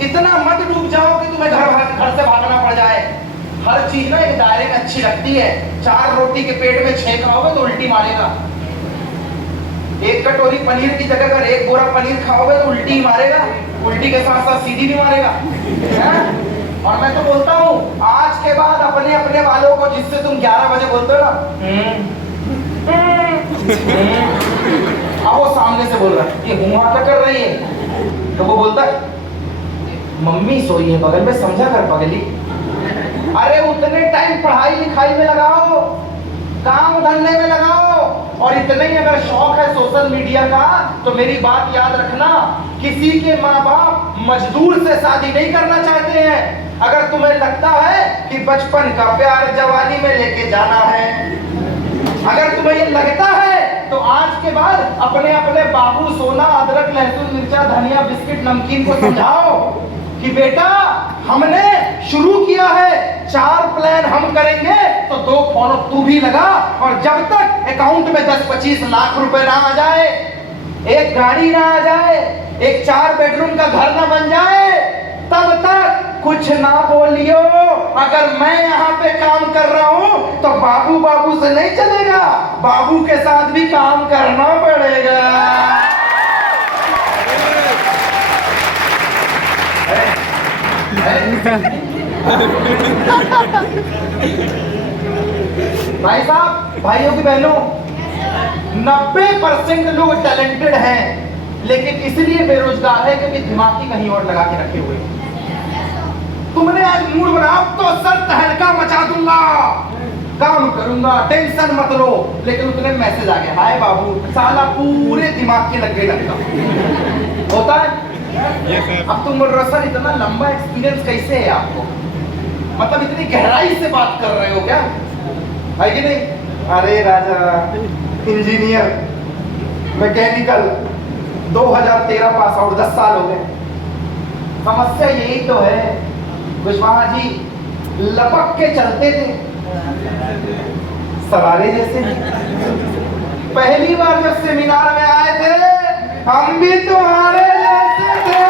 इतना मत डूब जाओ कि तुम्हें घर से भागना पड़ जाए। हर चीज ना एक दायरे में अच्छी लगती है। 4 रोटी के पेट में 6 खाओगे तो उल्टी मारेगा। 1 कटोरी पनीर की जगह अगर 1 बोरा पनीर खाओगे तो उल्टी मारेगा, उल्टी के साथ साथ सीधी भी मारेगा। और मैं तो बोलता हूँ आज के बाद अपने अपने वालों को, जिससे तुम 11 बजे बोलते हो ना, अब वो सामने से बोल रहा है ये हुआ क्या कर रही है, तो वो बोलता है मम्मी सोई है बगल में, समझा कर पगली। अरे उतने टाइम पढ़ाई लिखाई में लगाओ, काम धंधे में लगाओ। और इतना ही अगर शौक है सोशल मीडिया का तो मेरी बात याद रखना, किसी के माँ बाप मजदूर से शादी नहीं करना चाहते हैं। अगर तुम्हें लगता है कि बचपन का प्यार जवानी में लेके जाना है, अगर तुम्हें ये लगता है तो आज के बाद अपने अपने बाबू सोना, अदरक, लहसुन, मिर्चा, धनिया, बिस्किट, नमकीन को समझाओ कि बेटा हमने शुरू किया है, 4 प्लान हम करेंगे तो 2 फॉलो तू भी लगा। और जब तक अकाउंट में 10-25 लाख रुपए ना आ जाए, एक गाड़ी ना आ जाए, एक 4 बेडरूम का घर ना बन जाए, तब तक कुछ ना बोलियो। अगर मैं यहाँ पे काम कर रहा हूँ तो बाबू बाबू से नहीं चलेगा, बाबू के साथ भी काम करना पड़ेगा। भाई साहब, भाइयों की बहनों, 90% लोग टैलेंटेड हैं लेकिन इसलिए बेरोजगार है क्योंकि दिमाग ही कहीं और लगा के रखे हुए हैं। तुमने आज मूड बना, अब तो सर तहलका मचा दूंगा, काम करूंगा, टेंशन मत लो, लेकिन उतने मैसेज आ गया, हाय बाबू, साला पूरे दिमाग के लगे लगता होता है। अब तुम बोल रहे सर इतना लंबा एक्सपीरियंस कैसे है आपको, मतलब इतनी गहराई से बात कर रहे हो क्या, है कि नहीं? अरे राजा, इंजीनियर, मैकेनिकल, 2013 पास आउट, 10 साल हो गए। समस्या यही तो है, कुशवाहा जी लपक के चलते थे सवारे जैसे। पहली बार जब सेमिनार में आए थे हम भी तुम्हारे जैसे थे।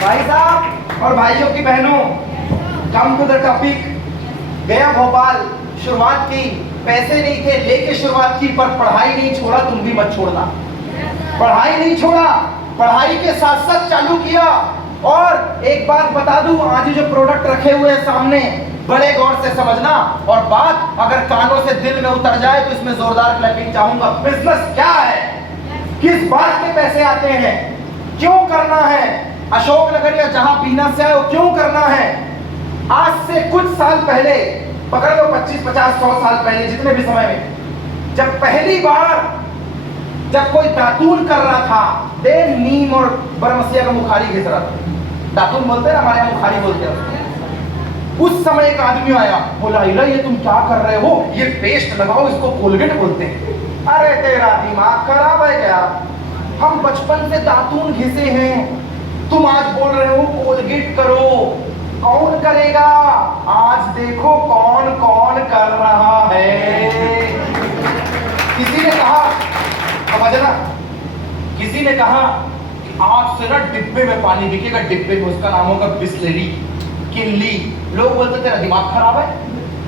भाई साहब और भाइयों की बहनों, कम टू द टॉपिक। गया भोपाल, शुरुआत की, पैसे नहीं थे, लेके शुरुआत की, पर पढ़ाई नहीं छोड़ा, तुम भी मत छोड़ना। पढ़ाई नहीं छोड़ा, पढ़ाई के साथ साथ चालू किया। और एक बात बता दूं, आज जो प्रोडक्ट रखे हुए हैं सामने, बड़े गौर से समझना, और बात अगर कानों से दिल में उतर जाए तो इसमें जोरदार क्लैपिंग चाहूंगा। बिजनेस क्या है, किस बात के पैसे आते हैं, क्यों करना है, अशोकनगर या जहां बीना से आए क्यों करना है। आज से कुछ साल पहले, पकड़ लो 25, 50, 100 साल पहले, जितने भी समय में, जब पहली बार जब कोई दातून कर रहा था, देन नीम और बरमसिया का मुखारी घिस रहा था, दातून बोलते हैं, हमारे यहाँ मुखारी बोलते हैं। उस समय एक आदमी आया, बोला ये तुम क्या कर रहे हो, ये पेस्ट लगाओ, इसको कोलगेट बोलते हैं। अरे तेरा दिमाग खराब है क्या, हम बचपन से दातून घिसे हैं, तुम आज बोल रहे हो कोलगेट करो, कौन करेगा, आज देखो कौन कौन कर रहा है। किसी ने कहा, समझना, किसी ने कहा आज से ना डिब्बे में पानी बिकेगा, डिब्बे में, उसका नाम होगा बिस्लेरी, किनली। लोग बोलते तेरा दिमाग खराब है,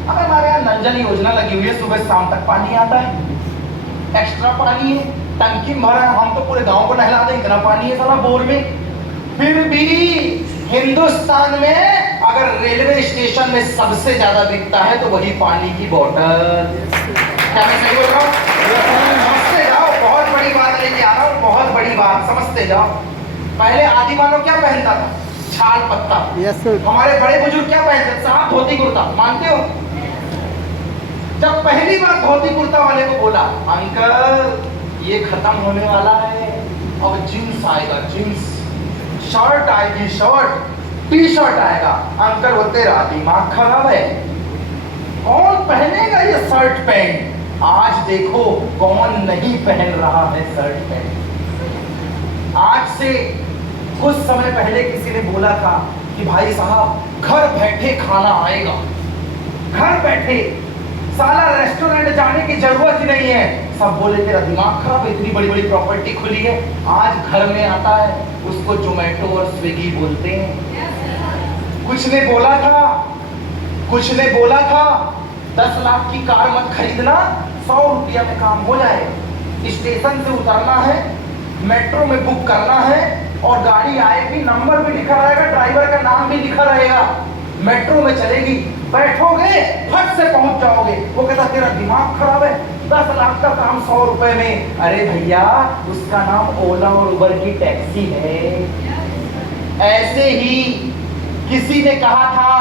अगर हमारे यहाँ नल योजना लगी हुई है, सुबह शाम तक पानी आता है, एक्स्ट्रा पानी है, टंकी भरा है, हम तो पूरे गांव को नहला दें, इतना पानी है साला बोर में। फिर भी हिंदुस्तान में अगर रेलवे स्टेशन में सबसे ज्यादा बिकता है तो वही पानी की बोतल। क्या मैं सही बोल रहा हूँ? समझते जाओ, बहुत बड़ी बात लेके आ रहा हूँ, बहुत बड़ी बात, समझते जाओ। पहले आदि मानव क्या पहनता था, छाल पत्ता। हमारे बड़े बुजुर्ग क्या पहनते, साफ धोती कुर्ता, मानते हो? जब पहली बार धोती कुर्ता वाले को बोला, अंकल ये खत्म होने वाला है, अब जींस आएगा, जींस, शर्ट आएगी, शर्ट, टी शर्ट आएगा, अंकल बोलते रहा दिमाग खराब है, कौन पहनेगा ये शर्ट पैंट। आज देखो कौन नहीं पहन रहा है शर्ट पैंट। आज से कुछ समय पहले किसी ने बोला था कि भाई साहब घर बैठे खाना आएगा, घर बैठे, साला रेस्टोरेंट जाने की जरूरत ही नहीं है। सब बोले तेरा दिमाग खराब, इतनी बड़ी बड़ी प्रॉपर्टी खुली है, आज घर में आता है, उसको जोमेटो और स्विगी बोलते हैं। कुछ ने बोला था, कुछ ने बोला था 10 लाख की कार मत खरीदना, 100 रुपया में काम हो जाए, स्टेशन से उतरना है, मेट्रो में बुक करना है, और गाड़ी आएगी, नंबर भी लिखा रहेगा, ड्राइवर का नाम भी लिखा रहेगा, मेट्रो में चलेगी, बैठोगे फट से पहुंच जाओगे। वो कहता तेरा दिमाग खराब है, 10 लाख का काम 100 रुपए में। अरे भैया उसका नाम ओला और उबर की टैक्सी है। ऐसे ही किसी ने कहा था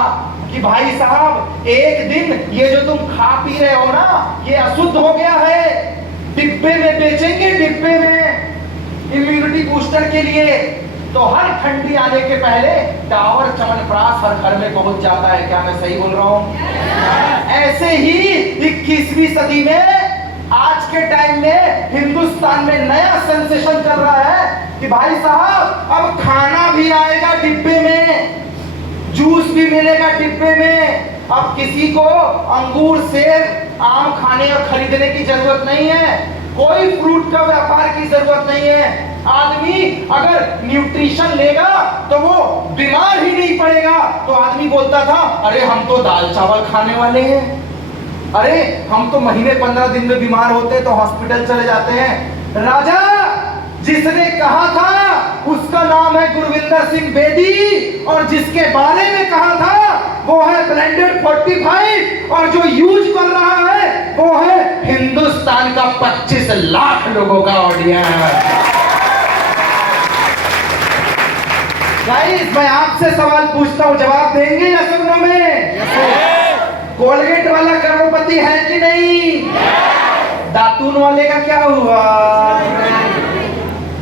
कि भाई साहब एक दिन ये जो तुम खा पी रहे हो ना, ये अशुद्ध हो गया है, डिब्बे में बेचेंगे, डिब्बे में इम्यूनिटी बूस्टर के लिए। तो हर ठंडी आने के पहले डाबर च्यवनप्राश हर घर में पहुंच जाता है। क्या मैं सही बोल रहा हूँ? ऐसे ही 21वीं सदी में आज के टाइम में हिंदुस्तान में नया सेंसेशन चल रहा है कि भाई साहब अब खाना भी आएगा डिब्बे में, जूस भी मिलेगा डिब्बे में। अब किसी को अंगूर, सेब, आम खाने और खरीदने की जरूरत नहीं है, कोई फ्रूट का व्यापार की जरूरत नहीं है। आदमी अगर न्यूट्रिशन लेगा तो वो बीमार ही नहीं पड़ेगा। तो आदमी बोलता था अरे हम तो दाल चावल खाने वाले हैं, अरे हम तो महीने 15 दिन में बीमार होते तो हॉस्पिटल चले जाते हैं। राजा जिसने कहा था उसका नाम है गुरविंदर सिंह बेदी, और जिसके बारे में कहा था वो है ब्लेंडेड 45 और जो यूज कर रहा है वो है हिंदुस्तान का 25 लाख लोगों का ऑडियंस। गाइस मैं आपसे सवाल पूछता हूं, जवाब देंगे या सुनो में? कोलगेट वाला करोड़पति है कि नहीं? दातून वाले का क्या हुआ?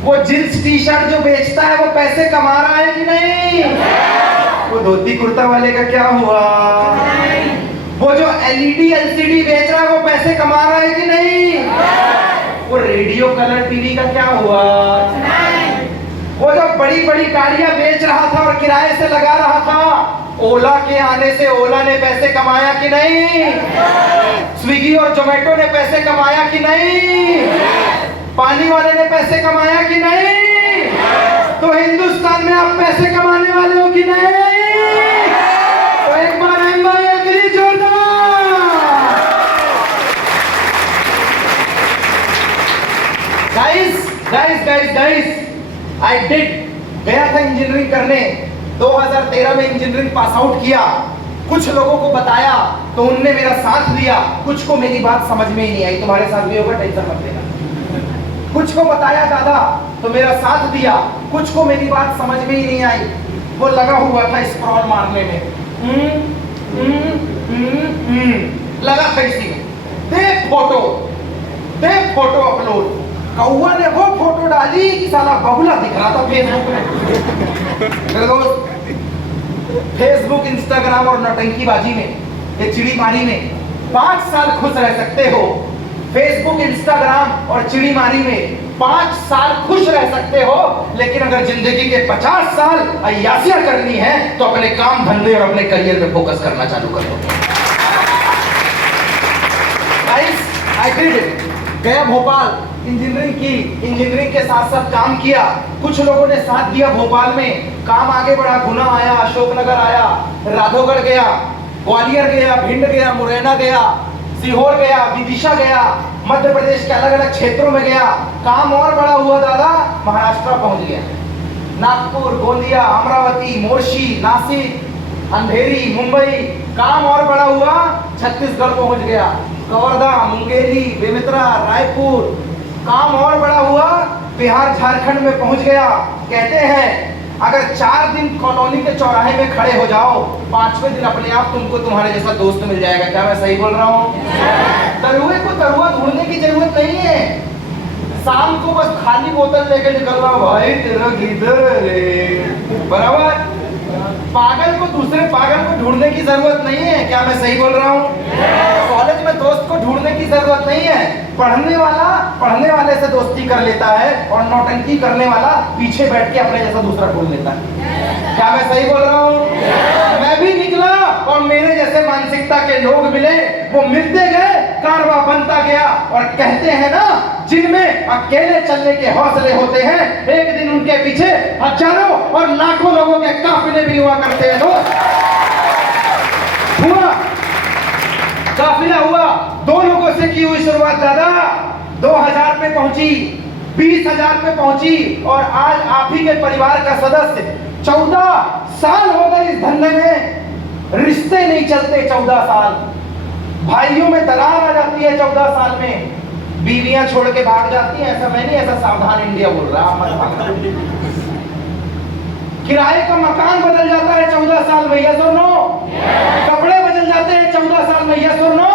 वो जींस टी शर्ट जो बेचता है वो पैसे कमा रहा है कि नहीं? वो धोती कुर्ता वाले का क्या हुआ? वो जो एलईडी एलसीडी बेच रहा है वो पैसे कमा रहा है कि नहीं? वो रेडियो कलर टीवी का क्या हुआ? वो जो बड़ी बड़ी गाड़ियां बेच रहा था और किराए से लगा रहा था, ओला के आने से ओला ने पैसे कमाया कि नहीं? स्विगी और जोमेटो ने पैसे कमाया कि नहीं? पानी वाले ने पैसे कमाया कि नहीं? तो हिंदुस्तान में आप पैसे कमाने वाले हो कि नहीं? तो एक बार एग्री जोरदार। Guys guys guys guys I did गया था इंजीनियरिंग करने, 2013 में इंजीनियरिंग पास आउट किया। कुछ लोगों को बताया तो उनने मेरा साथ दिया, कुछ को मेरी बात समझ में ही नहीं आई। तुम्हारे साथ भी होगा, टेंशन मत लेना। कुछ को बताया दादा तो मेरा साथ दिया, कुछ को मेरी बात समझ में ही नहीं आई। वो लगा हुआ था स्क्रॉल मारने में, लगा था इसी में, देख फोटो अपलोड। कौआ ने वो फोटो डाली कि साला बबुला दिख रहा था फेसबुक में। मेरे दोस्त फेसबुक इंस्टाग्राम और नौटंकीबाजी में, ये चिड़ीमारी में 5 साल खुश रह सकते हो। फेसबुक इंस्टाग्राम और चिड़ीमारी में 5 साल खुश रह सकते हो, लेकिन अगर जिंदगी के 50 साल अय्यासियां करनी है तो अपने काम धंधे और अपने करियर पे फोकस करना चालू कर दो। I did it. गया भोपाल, इंजीनियरिंग की, इंजीनियरिंग के साथ साथ काम किया। कुछ लोगों ने साथ दिया भोपाल में, काम आगे बढ़ा। गुना आया, अशोकनगर आया, राधोगढ़ गया, ग्वालियर गया, भिंड गया, मुरैना गया, सीहोर गया, विदिशा गया, मध्य प्रदेश के अलग अलग क्षेत्रों में गया। काम और बड़ा हुआ दादा, महाराष्ट्र पहुंच गया। नागपुर, गोंदिया, अमरावती, मोर्शी, नासिक, अंधेरी, मुंबई। काम और बड़ा हुआ, छत्तीसगढ़ पहुंच गया। कवर्धा, मुंगेली, बेमेतरा, रायपुर। काम और बड़ा हुआ, बिहार झारखंड में पहुंच गया। कहते हैं अगर 4 दिन कॉलोनी के चौराहे में खड़े हो जाओ, 5वें दिन अपने आप तुमको तुम्हारे जैसा दोस्त मिल जाएगा। क्या मैं सही बोल रहा हूँ? तरुए को तरुआ ढूंढने की जरूरत नहीं है। शाम को बस खाली बोतल लेकर निकलना, भाई तेरा किधर है, बराबर। पागल को दूसरे पागल को ढूंढने की जरूरत नहीं है। क्या मैं सही बोल रहा हूँ? कॉलेज में दोस्त को ढूंढने की जरूरत नहीं है। पढ़ने वाले से दोस्ती कर लेता है और नौटंकी करने वाला पीछे बैठ के अपने जैसा दूसरा ढूंढ लेता है। क्या मैं सही बोल रहा हूँ? मैं भी निकला और मेरे जैसे मानसिकता के लोग मिले, वो मिलते गए, कारवां बनता गया। और कहते हैं ना, जिनमें अकेले चलने के हौसले होते हैं, एक दिन उनके पीछे हजारों और लाखों लोगों के काफिले भी हुआ करते हैं। दोस्त हुआ, काफिला हुआ। 2 लोगों से की हुई शुरुआत दादा 2000 पे पहुंची, 20,000 पे पहुंची, और आज आप ही के परिवार का सदस्य। 14 साल हो गए इस धंधे में, रिश्ते नहीं चलते 14 साल। भाइयों में दरार आ जाती है 14 साल में, बीवियां छोड़ के भाग जाती हैं। ऐसा मैं नहीं, ऐसा सावधान इंडिया बोल रहा है। किराए का मकान बदल जाता है 14 साल में, यस और नो? कपड़े बदल जाते हैं 14 साल में, यस और नो?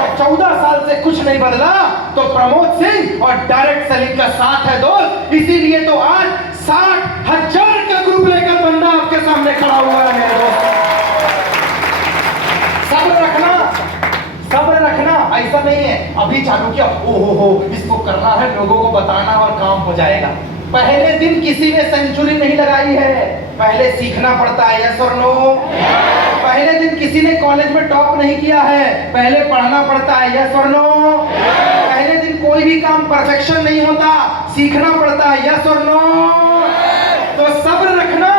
और 14 साल से कुछ नहीं बदला तो प्रमोद सिंह और डायरेक्ट सेलिंग का साथ है दोस्त। इसीलिए तो आज 60,000 का ग्रुप लेकर बंदा आपके सामने खड़ा हुआ है मेरे दोस्त। सब्र रखना, ऐसा नहीं है अभी चालू किया, ओहो इसको करना है, लोगों को बताना और काम हो जाएगा। पहले दिन किसी ने सेंचुरी नहीं लगाई है, पहले सीखना पड़ता है, यस और नो? पहले दिन किसी ने कॉलेज में टॉप नहीं किया है, पहले पढ़ना पड़ता है, यस और नो? पहले दिन कोई भी काम परफेक्शन नहीं होता, सीखना पड़ता है, यस और नो? तो सब्र रखना,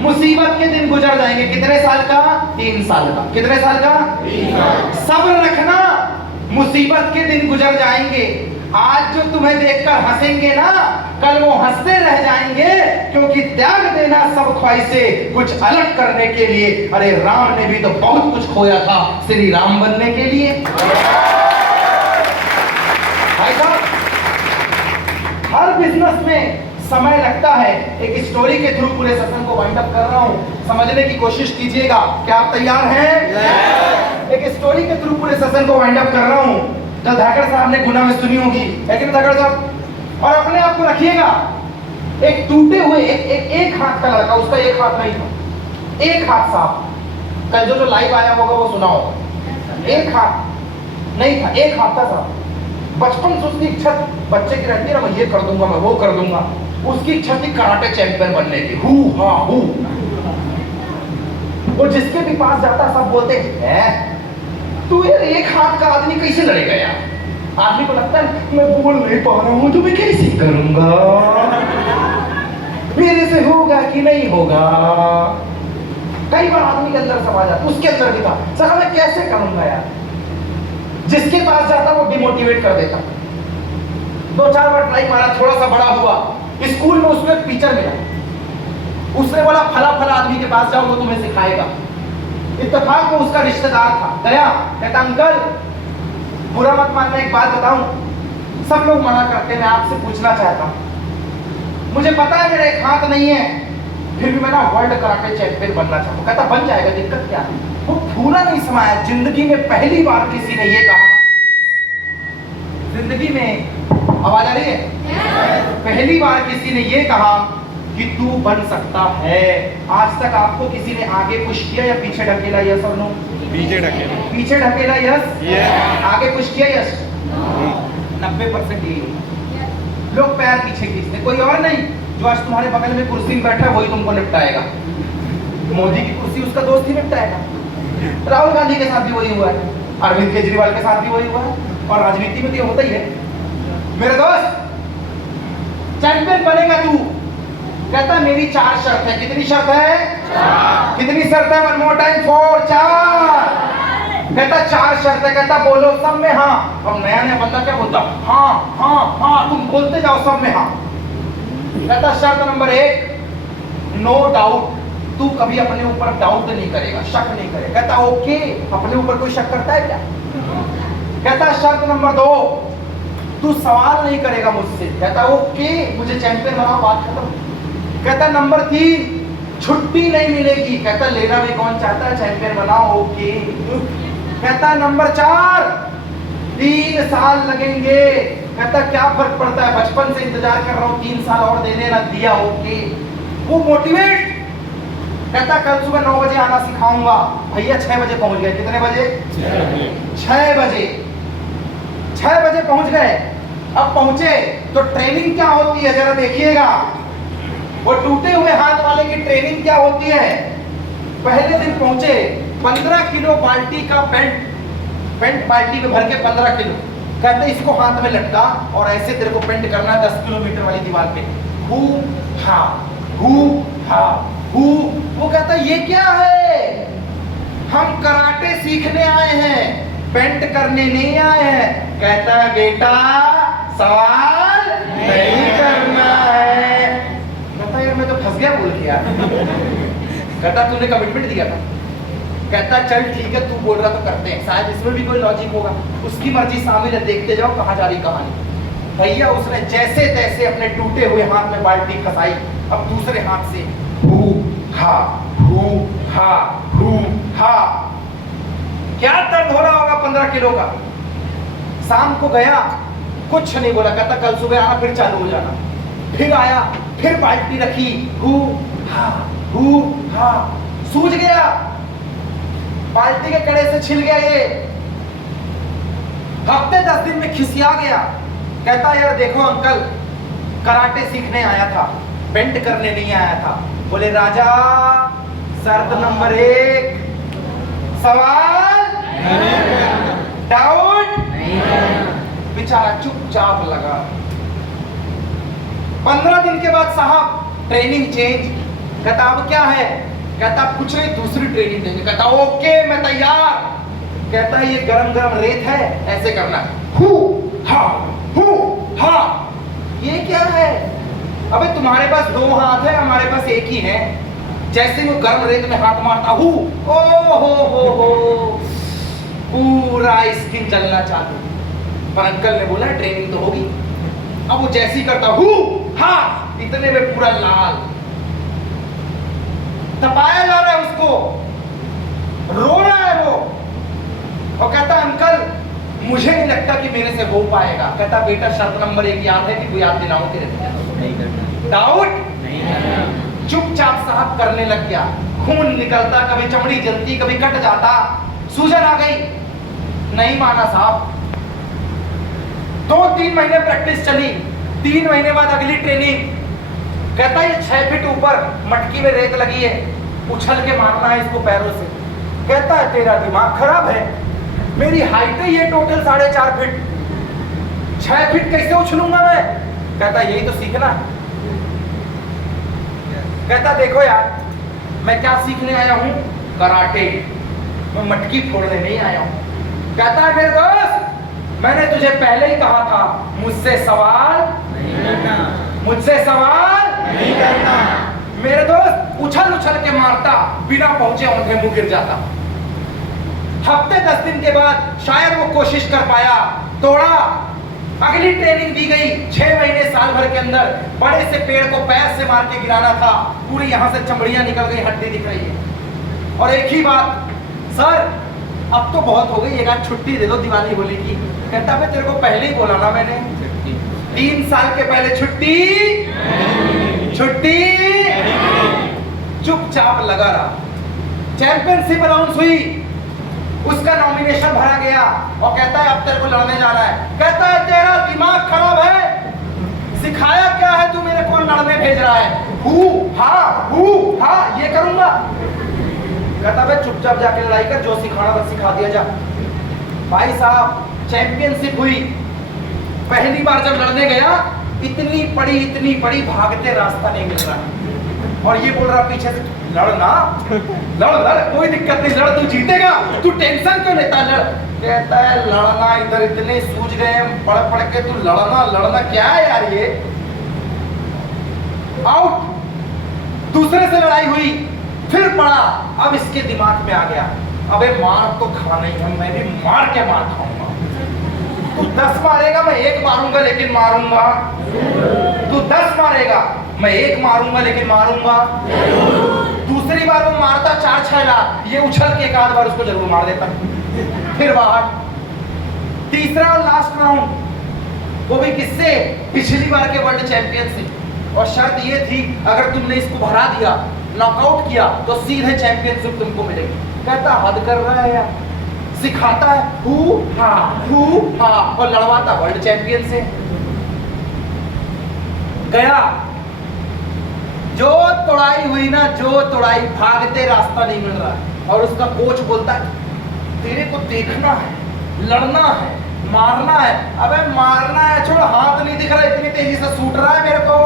मुसीबत के दिन गुजर जाएंगे। कितने साल का? 3 साल का। कितने साल का? 3 साल। सब्र रखना, मुसीबत के दिन गुजर जाएंगे। आज जो तुम्हें देखकर हंसेंगे ना, कल वो हंसते रह जाएंगे, क्योंकि त्याग देना सब ख्वाहिशें कुछ अलग करने के लिए। अरे राम ने भी तो बहुत कुछ खोया था श्री राम बनने के लिए। भाई साहब, हर बिजनेस में समय लगता है। एक स्टोरी के थ्रू पूरे सेशन को वाइंड अप कर रहा हूं, समझने की कोशिश कीजिएगा। क्या आप तैयार हैं? एक स्टोरी के थ्रू पूरे सेशन को वाइंड अप कर रहा हूं। जब धाकड़ साहब ने गुना में सुनी होगी, लेकिन धाकड़ साहब, और अपने आप को रखिएगा, एक टूटे हुए एक हाथ का लड़का, उसका एक हाथ नहीं था, एक हाथ साहब, कल जो लाइव आया होगा वो सुना होगा, एक हाथ नहीं था, एक हाथ था साहब। बचपन से उसकी इच्छा बच्चे की रहती है ना, मैं ये कर दूंगा, मैं वो कर दूंगा। उसकी इच्छा थी कराटे चैंपियन बनने की। वो जिसके भी पास जाता सब बोलते हैं, तू यार एक हाथ का आदमी कैसे लड़ेगा यार। आदमी को लगता है मैं बोल नहीं पा रहा हूं तो मैं कैसे करूंगा, मेरे से होगा कि नहीं होगा। कई बार आदमी के अंदर सवाल आता, उसके अंदर भी था, सर मैं कैसे करूंगा यार। जिसके पास जाता वो डिमोटिवेट कर देता। 2-4 बार ट्राई मारा, थोड़ा सा बड़ा हुआ, स्कूल में उसको एक टीचर मिला, उसने बोला फला फला आदमी के पास जाओ, वो तुम्हें सिखाएगा। इत्तेफाक में उसका रिश्तेदार था, गया, कहता अंकल बुरा मत मानना, एक बात बताऊं, सब लोग मना करते हैं, मैं आपसे पूछना चाहता हूं, मुझे पता है मेरा एक हाथ नहीं है, फिर भी मैं ना वर्ल्ड कराटे चैंपियन बनना चाहता हूं। कहता बन जाएगा, दिक्कत क्या है। वो पूरा नहीं समाया। जिंदगी में पहली बार किसी ने ये कहा, जिंदगी में, आवाज आ रही है? पहली बार किसी ने ये कहा कि तू बन सकता है। आज तक आपको किसी ने आगे पुश किया या पीछे ढकेला? यस और नो? पीछे ढकेला। पीछे ढकेला यस, आगे पुश किया यस। 90% यही लोग पैर पीछे खींचते, कोई और नहीं। जो आज तुम्हारे बगल में कुर्सी में बैठा है वही तुमको निपटाएगा। मोदी की कुर्सी उसका दोस्त ही निपटाएगा। राहुल गांधी के साथ भी वही हुआ है, अरविंद केजरीवाल के साथ भी वही हुआ है, और राजनीति में तो ये होता ही है। मेरे दोस्त, चैंपियन बनेगा तू। कहता मेरी 4 शर्त है। कितनी शर्त है? 4। कितनी शर्त है? 1 more time 4, 4। कहता 4 शर्त है। कहता बोलो सब में हाँ। अब नया नया बंदा क्या बोलता? हाँ हाँ हाँ, तुम बोलते जाओ सब में हाँ। कहता शर्त नंबर 1, नो डाउट, तू कभी अपने ऊपर डाउट नहीं करेगा, शक नहीं करेगा। कहता ओके, अपने ऊपर कोई शक करता है क्या? कहता शर्त नंबर 2, तू सवाल नहीं करेगा मुझसे। कहता ओके, मुझे चैंपियन बनाओ, बात खत्म। कहता नंबर 3, छुट्टी नहीं मिलेगी। कहता लेना भी कौन चाहता है, चैंपियन बनाओ, ओके। कहता नंबर 4, 3 साल लगेंगे। कहता क्या फर्क पड़ता है, बचपन से इंतजार कर रहा हूं, 3 साल और देने ना दिया, ओके। वो मोटिवेट। कहता कल सुबह 9 बजे आना सिखाऊंगा। भैया 6 बजे पहुंच गए। कितने बजे? 6 बजे। 6 बजे पहुंच गए। अब पहुंचे तो ट्रेनिंग क्या होती है जरा देखिएगा। वो टूटे हुए हाथ वाले की ट्रेनिंग क्या होती है। पहले दिन पहुंचे, 15 किलो बाल्टी का पेंट बाल्टी में भर के 15 किलो। कहते इसको हाथ में लटका और ऐसे तेरे को पेंट करना है 10 किलोमीटर वाली दीवार पे। हू हा हू हा हू। वो कहता ये क्या है, हम कराटे सीखने आए हैं, पेंट करने नहीं आए हैं। कहता है बेटा सवाल नहीं करना है। कहता यार मैं तो फंस गया बोल के यार। कहता तूने कमिटमेंट दिया था। कहता चल ठीक है, तू बोल रहा तो करते हैं, शायद इसमें भी कोई लॉजिक होगा। उसकी मर्जी शामिल है, देखते जाओ कहाँ जा रही कहानी। भैया उसने जैसे तैसे अपने टूटे हुए हाथ में बाल्टी फंसाई। अब दूसरे हाथ से हू हा हू हा हू हा। क्या दर्द हो रहा होगा 15 किलो का। शाम को गया, कुछ नहीं बोला। कहता कल सुबह आना, फिर चालू हो जाना। फिर आया, फिर बाल्टी रखी, हू हा सूझ गया, बाल्टी के कड़े से छिल गया। ये हफ्ते 10 दिन में खिसिया गया। कहता यार देखो अंकल, कराटे सीखने आया था, पेंट करने नहीं आया था। बोले राजा शर्त नंबर 1, सवाल डाउट बेचारा चुपचाप लगा। 15 दिन के बाद साहब ट्रेनिंग चेंज। कहता अब क्या है? कहता कुछ नहीं, दूसरी ट्रेनिंग देंगे। कहता ओके मैं तैयार। कहता है ये गरम गरम रेत है, ऐसे करना, हु हा। ये क्या है? अबे तुम्हारे पास दो हाथ है, हमारे पास एक ही है। जैसे वो गर्म रेत में हाथ मारता हूँ, ओ हो, पूरा स्किन जलना चालू। पर अंकल ने बोला ट्रेनिंग तो होगी। अब वो जैसे ही करता हूँ हाँ, इतने में पूरा लाल, तपाया जा रहा है उसको, रो रहा है वो, और कहता अंकल मुझे नहीं लगता कि मेरे से हो पाएगा। कहता बेटा शर्त नंबर 1 याद है कि कोई याद दिलाऊं तेरे को? डाउट नहीं। चुपचाप साहब करने लग गया। खून निकलता, कभी चमड़ी जलती, कभी कट जाता, सूजन आ गई। नहीं माना साहब। 2-3 महीने प्रैक्टिस चली। 3 महीने बाद अगली ट्रेनिंग। कहता ये 6 फीट ऊपर मटकी में रेत लगी है, उछल के मारना है इसको पैरों से। कहता है तेरा दिमाग खराब है, मेरी हाइट है ये टोटल 4.5 फीट, 6 फीट कैसे उछलूंगा मैं? कहता यही तो सीखना है। कहता देखो यार, मैं क्या सीखने आया हूं? कराटे। मैं मटकी फोड़ने नहीं आया हूं। कहता है मेरे दोस्त, मैंने तुझे पहले ही कहा था मुझसे सवाल नहीं करना, मुझसे सवाल नहीं करना। मेरे दोस्त उछल उछल के मारता, बिना पहुंचे उनके मुंह गिर जाता। हफ्ते 10 दिन के बाद शायद वो कोशिश कर पाया, तोड़ा। अगली ट्रेनिंग दी गई। 6 महीने साल भर के अंदर बड़े से पेड़ को पैर से मार के गिराना था। पूरी यहां से चमड़ियां निकल गई, हड्डी दिख रही है। और एक ही बात, सर अब तो बहुत हो गई, एक आध छुट्टी दे दो दिवाली होली की। कहता मैं तेरे को पहले ही बोला ना मैंने, 3 साल के पहले छुट्टी चुपचाप लगा रहा। चैंपियनशिप अनाउंस हुई, उसका नॉमिनेशन भरा गया और कहता है अब तेरे को लड़ने जाना है। कहता है तेरा दिमाग खराब है, सिखाया क्या है तू मेरे को लड़ने भेज रहा है? हू हा ये करूंगा। कहता मैं चुपचाप जाके लड़ाई कर, जो सिखाना था सिखा दिया जा। भाई साहब चैंपियनशिप हुई। पहली बार जब लड़ने गया, इतनी पड़ी भागते रास्ता नहीं मिल रहा, और ये बोल रहा पीछे से लड़ना, लड़ कोई दिक्कत नहीं, लड़ तू जीतेगा, तू टेंशन क्यों लेता, लड़। कहता है लड़ना, इधर इतने सूझ गए पढ़ के, तू लड़ना क्या है यार ये? आउट। दूसरे से लड़ाई हुई, फिर पड़ा। अब इसके दिमाग में आ गया, अबे मार तो खाना ही है, मैं भी मार के मार खाऊंगा। तू 10 मारेगा, मैं 1 मारूंगा लेकिन मारूंगा। तू 10 मारेगा, मैं 1 मारूंगा लेकिन मारूंगा। दूसरी बार वो मारता 4-6 लाख, ये उछल के 1 आध बार उसको जरूर मार देता। फिर बाहर। तीसरा और लास्ट राउंड, वो भी किससे? पिछली बार के वर्ल्ड चैंपियनशिप। और शर्त ये थी अगर तुमने इसको भरा दिया, नॉकआउट किया, तो सीधे चैंपियनशिप तुमको मिलेगी। कहता हद कर रहा है यार। सिखाता है हू हा और लड़वाता वर्ल्ड चैंपियन से। गया, जो तोड़ाई हुई ना, जो तोड़ाई, भागते रास्ता नहीं मिल रहा। और उसका कोच बोलता है तेरे को देखना है, लड़ना है, मारना है। अबे मारना है छोड़, हाथ नहीं दिख रहा, इतनी तेजी से सूट रहा है मेरे को।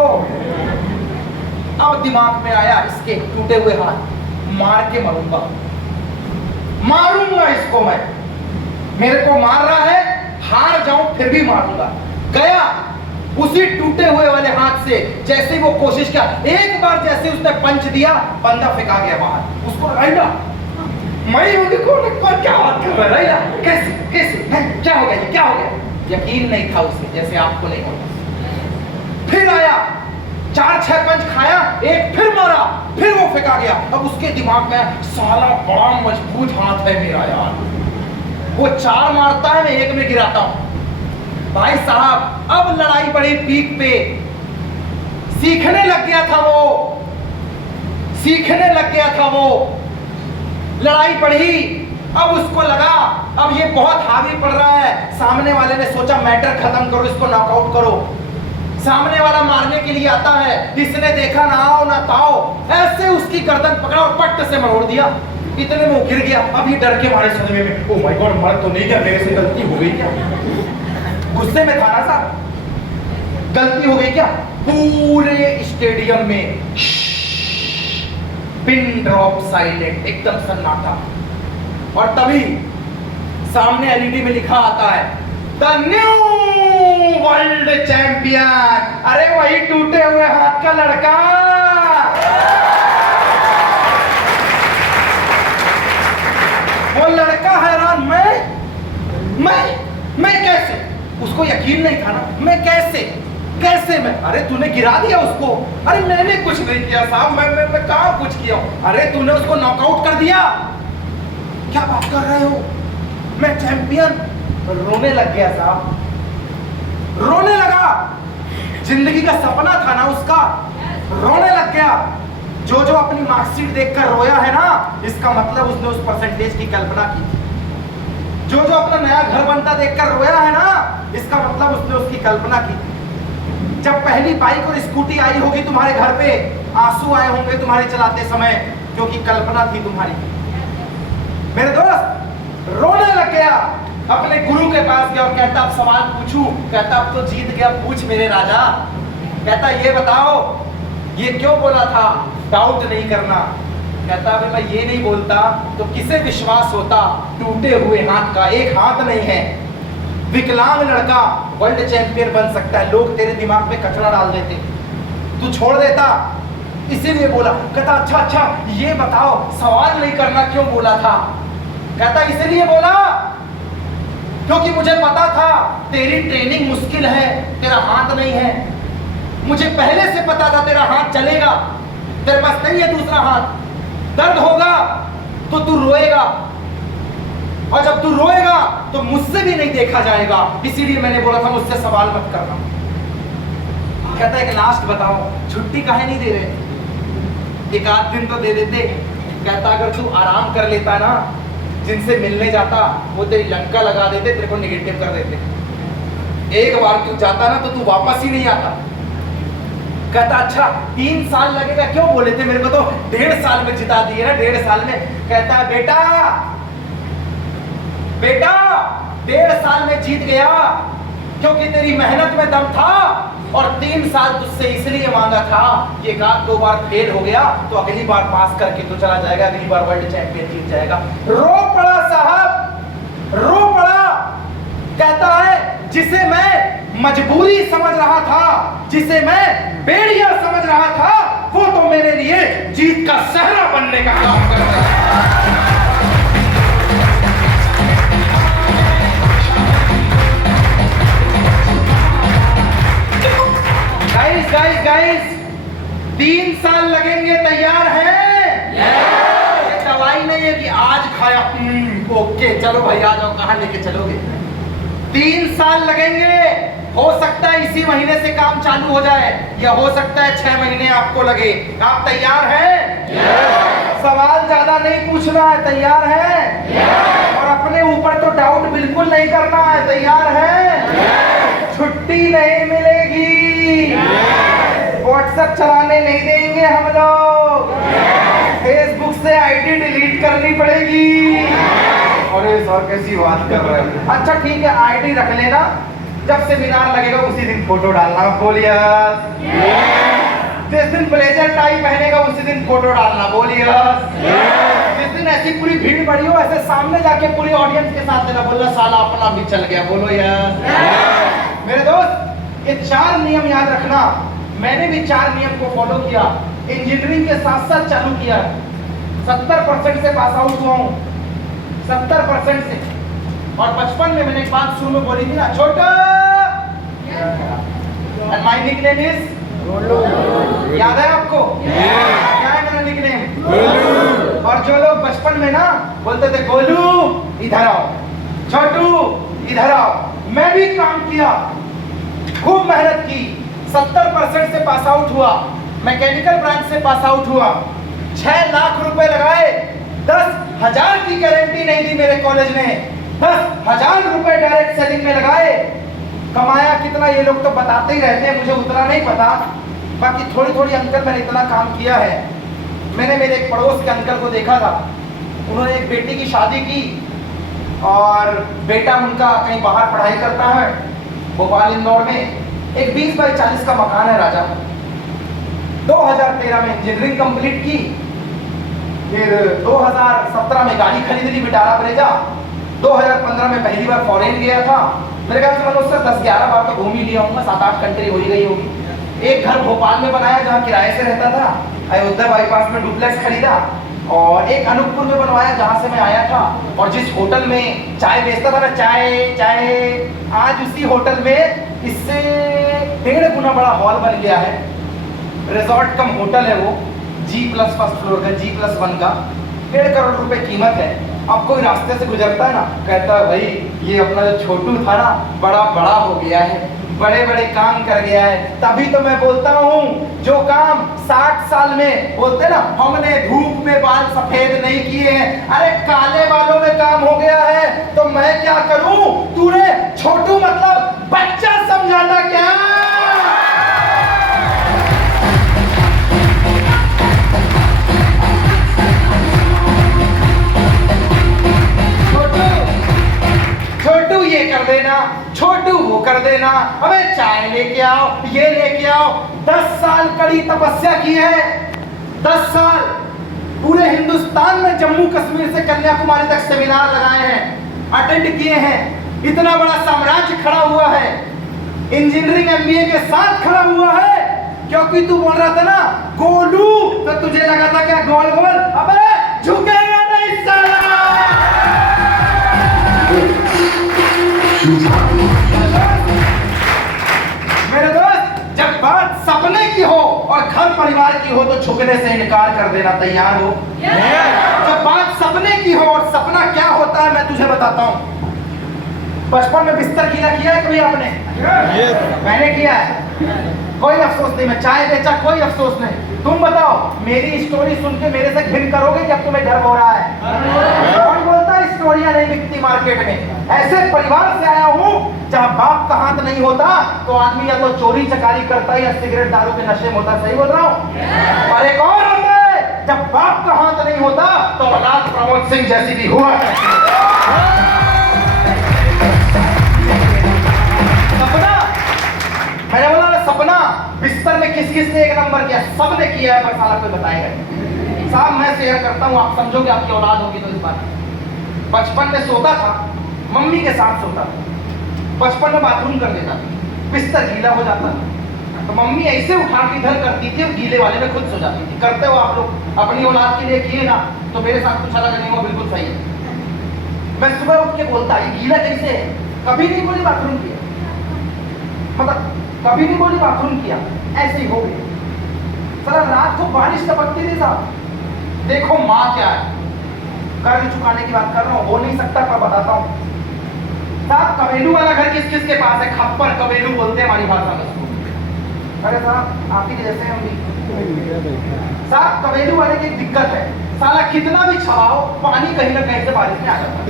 अब दिमाग में आया इसके टूटे हुए हाथ, मार के मारूंगा इसको मैं। मेरे को मार रहा है, हार जाऊं फिर भी मारूंगा। गया, उसी टूटे हुए वाले हाथ से जैसे ही वो कोशिश किया, एक बार जैसे उसने पंच दिया, बंदा फेंका गया बाहर। उसको राइला, मैं कौन क्या बात कर रहा है? राइला कैसे क्या हो गया, क्या हो गया? यकीन नहीं था उसे, जैसे आपको नहीं होता। फिर आया, 4-6 पंच खाया, एक फिर मारा, फिर वो फेंका गया। अब उसके दिमाग में साला बड़ा मजबूत हाथ है मेरा यार, वो 4 मारता है, मैं 1 में गिराता हूं। भाई साहब अब लड़ाई बड़ी पीक पे। सीखने लग गया था वो, लड़ाई बढ़ी। अब उसको लगा अब ये बहुत हावी पड़ रहा है। सामने वाले ने सोचा मैटर खत्म करो, इसको नॉकआउट करो। सामने वाला मारने के लिए आता है, इसने देखा ना आओ ना ताओ, ऐसे उसकी गर्दन पकड़ा और पट्ट से मरोड़ दिया। इतने में वो गिर गया। अब ये डर के मारे सदमे में, ओह माय गॉड, मर तो नहीं गया, मेरे से गलती हो गई क्या? गुस्से में था ना साहब, गलती हो गई क्या? पूरे स्टेडियम में पिन ड्रॉप साइलेंट, एकदम सन्नाटा। और तभी सामने एलईडी में लिखा आता है द न्यू वर्ल्ड चैंपियन। अरे वही टूटे हुए हाथ का लड़का। वो लड़का हैरान, मैं कैसे? उसको यकीन नहीं था ना, मैं कैसे मैं? अरे तूने गिरा दिया उसको। अरे मैंने कुछ नहीं किया साहब, मैं कहाँ कुछ किया हूं? अरे तूने उसको नॉकआउट कर दिया। क्या बात कर रहे हो? मैं चैंपियन? रोने लग गया साहब, रोने लगा। जिंदगी का सपना था ना उसका, रोने लग गया। जो अपनी मार्कशीट देखकर रोया है ना, इसका मतलब उसने उस परसेंटेज की कल्पना की थी। जो अपना नया घर बनता देखकर रोया है ना, इसका मतलब उसने उसकी कल्पना की थी। जब पहली बाइक और स्कूटी आई होगी तुम्हारे घर पे, आंसू आए होंगे तुम्हारे चलाते समय, क्योंकि कल्पना थी तुम्हारी। मेरे दोस्त रोने लग गया, अपने गुरु के पास गया और कहता अब सवाल पूछूं? कहता अब तो जीत गया, पूछ मेरे राजा। कहता ये बताओ ये क्यों बोला था डाउट नहीं करना? कहता अगर मैं ये नहीं बोलता तो किसे विश्वास होता टूटे हुए हाथ का? एक हाथ नहीं है, विकलांग लड़का वर्ल्ड चैंपियन बन सकता है। लोग तेरे दिमाग में कचरा डाल देते, तू छोड़ देता, इसीलिए बोला। कहता अच्छा ये बताओ सवाल नहीं करना क्यों बोला था? कहता इसलिए बोला क्योंकि मुझे पता था तेरी ट्रेनिंग मुश्किल है, तेरा हाथ नहीं है। मुझे पहले से पता था तेरा हाथ चलेगा, तेरे पास नहीं है दूसरा हाथ। दर्द होगा तो तू रोएगा, और जब तू रोएगा तो मुझसे भी नहीं देखा जाएगा, इसीलिए मैंने बोला था मुझसे सवाल मत करना। कहता है कि लास्ट बताओ, छुट्टी काहे नहीं दे रहे? एक आध दिन तो दे देते। कहता अगर तू आराम कर लेता ना, जिनसे मिलने जाता वो तेरी लंका लगा देते, तेरे को निगेटिव कर देते। एक बार तू जाता ना तो तू वापस ही नहीं आता। कहता अच्छा 3 साल लगेगा? क्यों बोले थे मेरे को तो 1.5 साल में जिता दिए ना, 1.5 साल में। कहता है बेटा 1.5 साल में जीत गया क्योंकि तेरी मेहनत में दम था, और 3 साल तुझसे इसलिए मांगा था कि एक आध 2 बार फेल हो गया तो अगली बार पास करके तो चला जाएगा, अगली बार वर्ल्ड चैंपियन जीत जाएगा। रो पड़ा साहब, रो पड़ा। कहता है जिसे मैं मजबूरी समझ रहा था, जिसे मैं बेड़िया समझ रहा था, वो तो मेरे लिए जीत का सहरा बनने का काम कर रहा है। गाइस 3 साल लगेंगे, तैयार हैं? ये दवाई नहीं है कि आज खाया ओके चलो भाई आ जाओ, कहां लेके चलोगे? 3 साल लगेंगे। हो सकता है इसी महीने से काम चालू हो जाए, या हो सकता है 6 महीने आपको लगे। आप तैयार हैं? सवाल ज्यादा नहीं पूछना है, तैयार हैं? और अपने ऊपर तो डाउट बिल्कुल नहीं करना है, तैयार हैं? छुट्टी नहीं मिलेगी, व्हाट्सएप चलाने नहीं देंगे हम लोग, फेसबुक से आईडी डिलीट करनी पड़ेगी। अरे सर कैसी बात कर रहे हैं? अच्छा ठीक है, आईडी रख लेना, जब सेमिनार लगेगा उसी दिन फोटो डालना। बोलिए जिस दिन ब्लेजर टाई पहनेगा उसी दिन फोटो डालना। बोलिए जिस दिन ऐसी पूरी भीड़ पड़ी हो, ऐसे सामने जाके पूरी ऑडियंस के साथ देना, बोलना साला अपना भी चल गया। बोलो यार। मेरे दोस्त ये 4 नियम याद रखना। मैंने भी 4 नियम को फॉलो किया, इंजीनियरिंग के साथ साथ चालू किया। 70% से पास आउट हुआ हूँ, 70% से। और बचपन में मैंने एक बात शुरू में बोली थी ना, छोटा and my nickname is Golu. याद है आपको? क्या है मेरा निकनेम? और जो लोग बचपन में ना बोलते थे गोलू इधर आओ, छोटू इधर आओ, मैं भी काम किया, खूब मेहनत की, 70% से पास आउट हुआ, मैकेनिकल ब्रांच से पास आउट हुआ, 6 लाख रुपए लगाए, 10,000 की गारंटी नहीं दी मेरे कॉलेज ने, 10,000 रुपए डायरेक्ट सेलिंग में लगाए। कमाया कितना ये लोग तो बताते ही रहते हैं, मुझे उतना नहीं पता, बाकी थोड़ी थोड़ी अंकल मैंने इतना काम किया है। मैंने मेरे एक पड़ोस के अंकल को देखा था, उन्होंने एक बेटी की शादी की और बेटा उनका कहीं बाहर पढ़ाई करता है, भोपाल इंदौर में। एक 20 बाई 40 का मकान है राजा। 2013 में इंजीनियरिंग कंप्लीट की, फिर 2017 में गाड़ी खरीद ली विटारा ब्रेजा, 2015 में पहली बार फॉरेन गया था। मेरे ख्याल से मैंने उससे 10-11 बार तो घूम ही लिया हूँ, 7-8 कंट्री हो ही गई होगी। एक घर भोपाल में बनाया जहाँ किराए से रहता था, अयोध्या बाईपास में डुप्लेक्स खरीदा, और एक अनूपपुर में बनवाया जहाँ से मैं आया था। और जिस होटल में चाय बेचता था ना, चाय, आज उसी होटल में इससे 1.5 गुना बड़ा हॉल बन गया है। रिजॉर्ट कम होटल है वो, G+ फर्स्ट फ्लोर का, G+1 का, 1.5 करोड़ रुपए कीमत है। अब कोई रास्ते से गुजरता है ना, कहता है भाई ये अपना जो छोटू था ना, बड़ा हो गया है, बड़े काम कर गया है। तभी तो मैं बोलता हूँ, जो काम 60 साल में बोलते ना, हमने धूप में बाल सफेद नहीं किए हैं, अरे काले बालों में काम हो गया है, तो मैं क्या करूं? तूने छोटू मतलब बच्चा समझा था क्या? छोटू ये कर देना, छोटू वो कर देना, अबे चाय लेके आओ, ये लेके आओ। 10 साल कड़ी तपस्या की है, 10 साल पूरे हिंदुस्तान में, जम्मू कश्मीर से कन्याकुमारी तक सेमिनार लगाए हैं, अटेंड किए हैं। इतना बड़ा साम्राज्य खड़ा हुआ है, इंजीनियरिंग MBA के साथ खड़ा हुआ है, क्योंकि तू बोल रहा था ना गोलू, तो तुझे लगा था क्या गोल, अबे झुकेगा नहीं साला। मेरे दोस्त, जब बात सपने की हो और घर परिवार की हो तो झुकने से इनकार कर देना, तैयार हो? जब बात सपने की हो, और सपना क्या होता है मैं तुझे बताता हूँ। बचपन में बिस्तर गीला किया है कभी आपने? मैंने किया है, कोई अफसोस नहीं। मैं चाय बेचा, कोई अफसोस नहीं। तुम बताओ, मेरी स्टोरी सुन के मेरे से घिन करोगे कि अब तुम्हें डर हो रहा है? कौन बोलता है स्टोरियां नहीं बिकती मार्केट में? ऐसे परिवार से आया हूँ जहाँ बाप का हाथ नहीं होता तो आदमी या तो चोरी चकारी करता है या सिगरेट दारू के नशे में होता। सही बोल रहा हूँ? और एक और होता है, जब बाप का हाथ नहीं होता तो औलाद प्रमोद सिंह जैसी भी हुआ करती है। सपना, मैंने बोला ना, सपना बिस्तर में किस किस ने 1 नंबर किया? सबने किया है, पर साला कोई बताएगा साहब। मैं शेयर करता हूँ, आप समझोगे, आपकी औलाद होगी तो इस बात। बचपन में सोता था, मम्मी के साथ सोता था, बचपन में बाथरूम कर देता था, बिस्तर गीला हो जाता था तो मम्मी ऐसे उठा के इधर करती थी और गीले वाले में खुद सो जाती थी। करते हो आप लोग? अपनी औलाद के लिए किए ना? तो मेरे साथ कुछ अलग नहीं हुआ, बिल्कुल सही है। मैं सुबह उठ के बोलता, ये गीला कैसे है? कभी नहीं बोली बाथरूम किया, मतलब कभी नहीं बोली बाथरूम किया, ऐसे ही हो गई। सारा रात को बारिश टपकती थी साहब। देखो माँ क्या है, कर्ज चुकाने की बात कर रहा हूँ, हो नहीं सकता पर बताता हूँ साहब। कबेलू वाला घर किस किस के पास है? खप्पर कबेलू बोलते हैं हमारी भाषा में। अरे साहब, आप ही जैसे हम भी साहब। कबेलू वाले की एक दिक्कत है, साला कितना भी छाओ, पानी कहीं ना कहीं से बारिश में आ जाता है।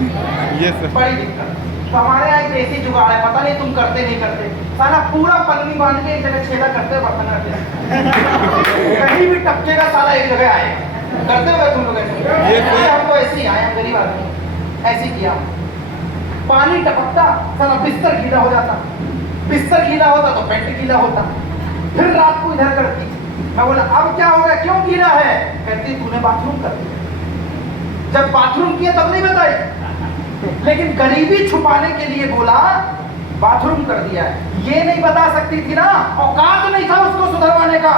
बड़ी दिक्कत। तो हमारे यहाँ एक देसी जुगाड़ है, पता नहीं तुम करते नहीं करते, साला पूरा पन्नी बांध के एक जगह छेदा करते बर्तन रखते कहीं भी टपकेगा साला एक जगह आएगा। करते हुए तुम लोग ऐसे? हम तो ऐसे ही आए, हम गरीब आदमी, ऐसे किया। पानी टपकता, साला बिस्तर गीला हो जाता, बिस्तर गीला होता तो पेट गीला होता। फिर रात को इधर करती, मैं बोला अब क्या हो गया, क्यों गीला है? कहती तूने बाथरूम कर दिया। जब बाथरूम किया तब नहीं बताई, लेकिन गरीबी छुपाने के लिए बोला बाथरूम कर दिया है। ये नहीं बता सकती थी ना, औकात नहीं था उसको सुधरवाने का।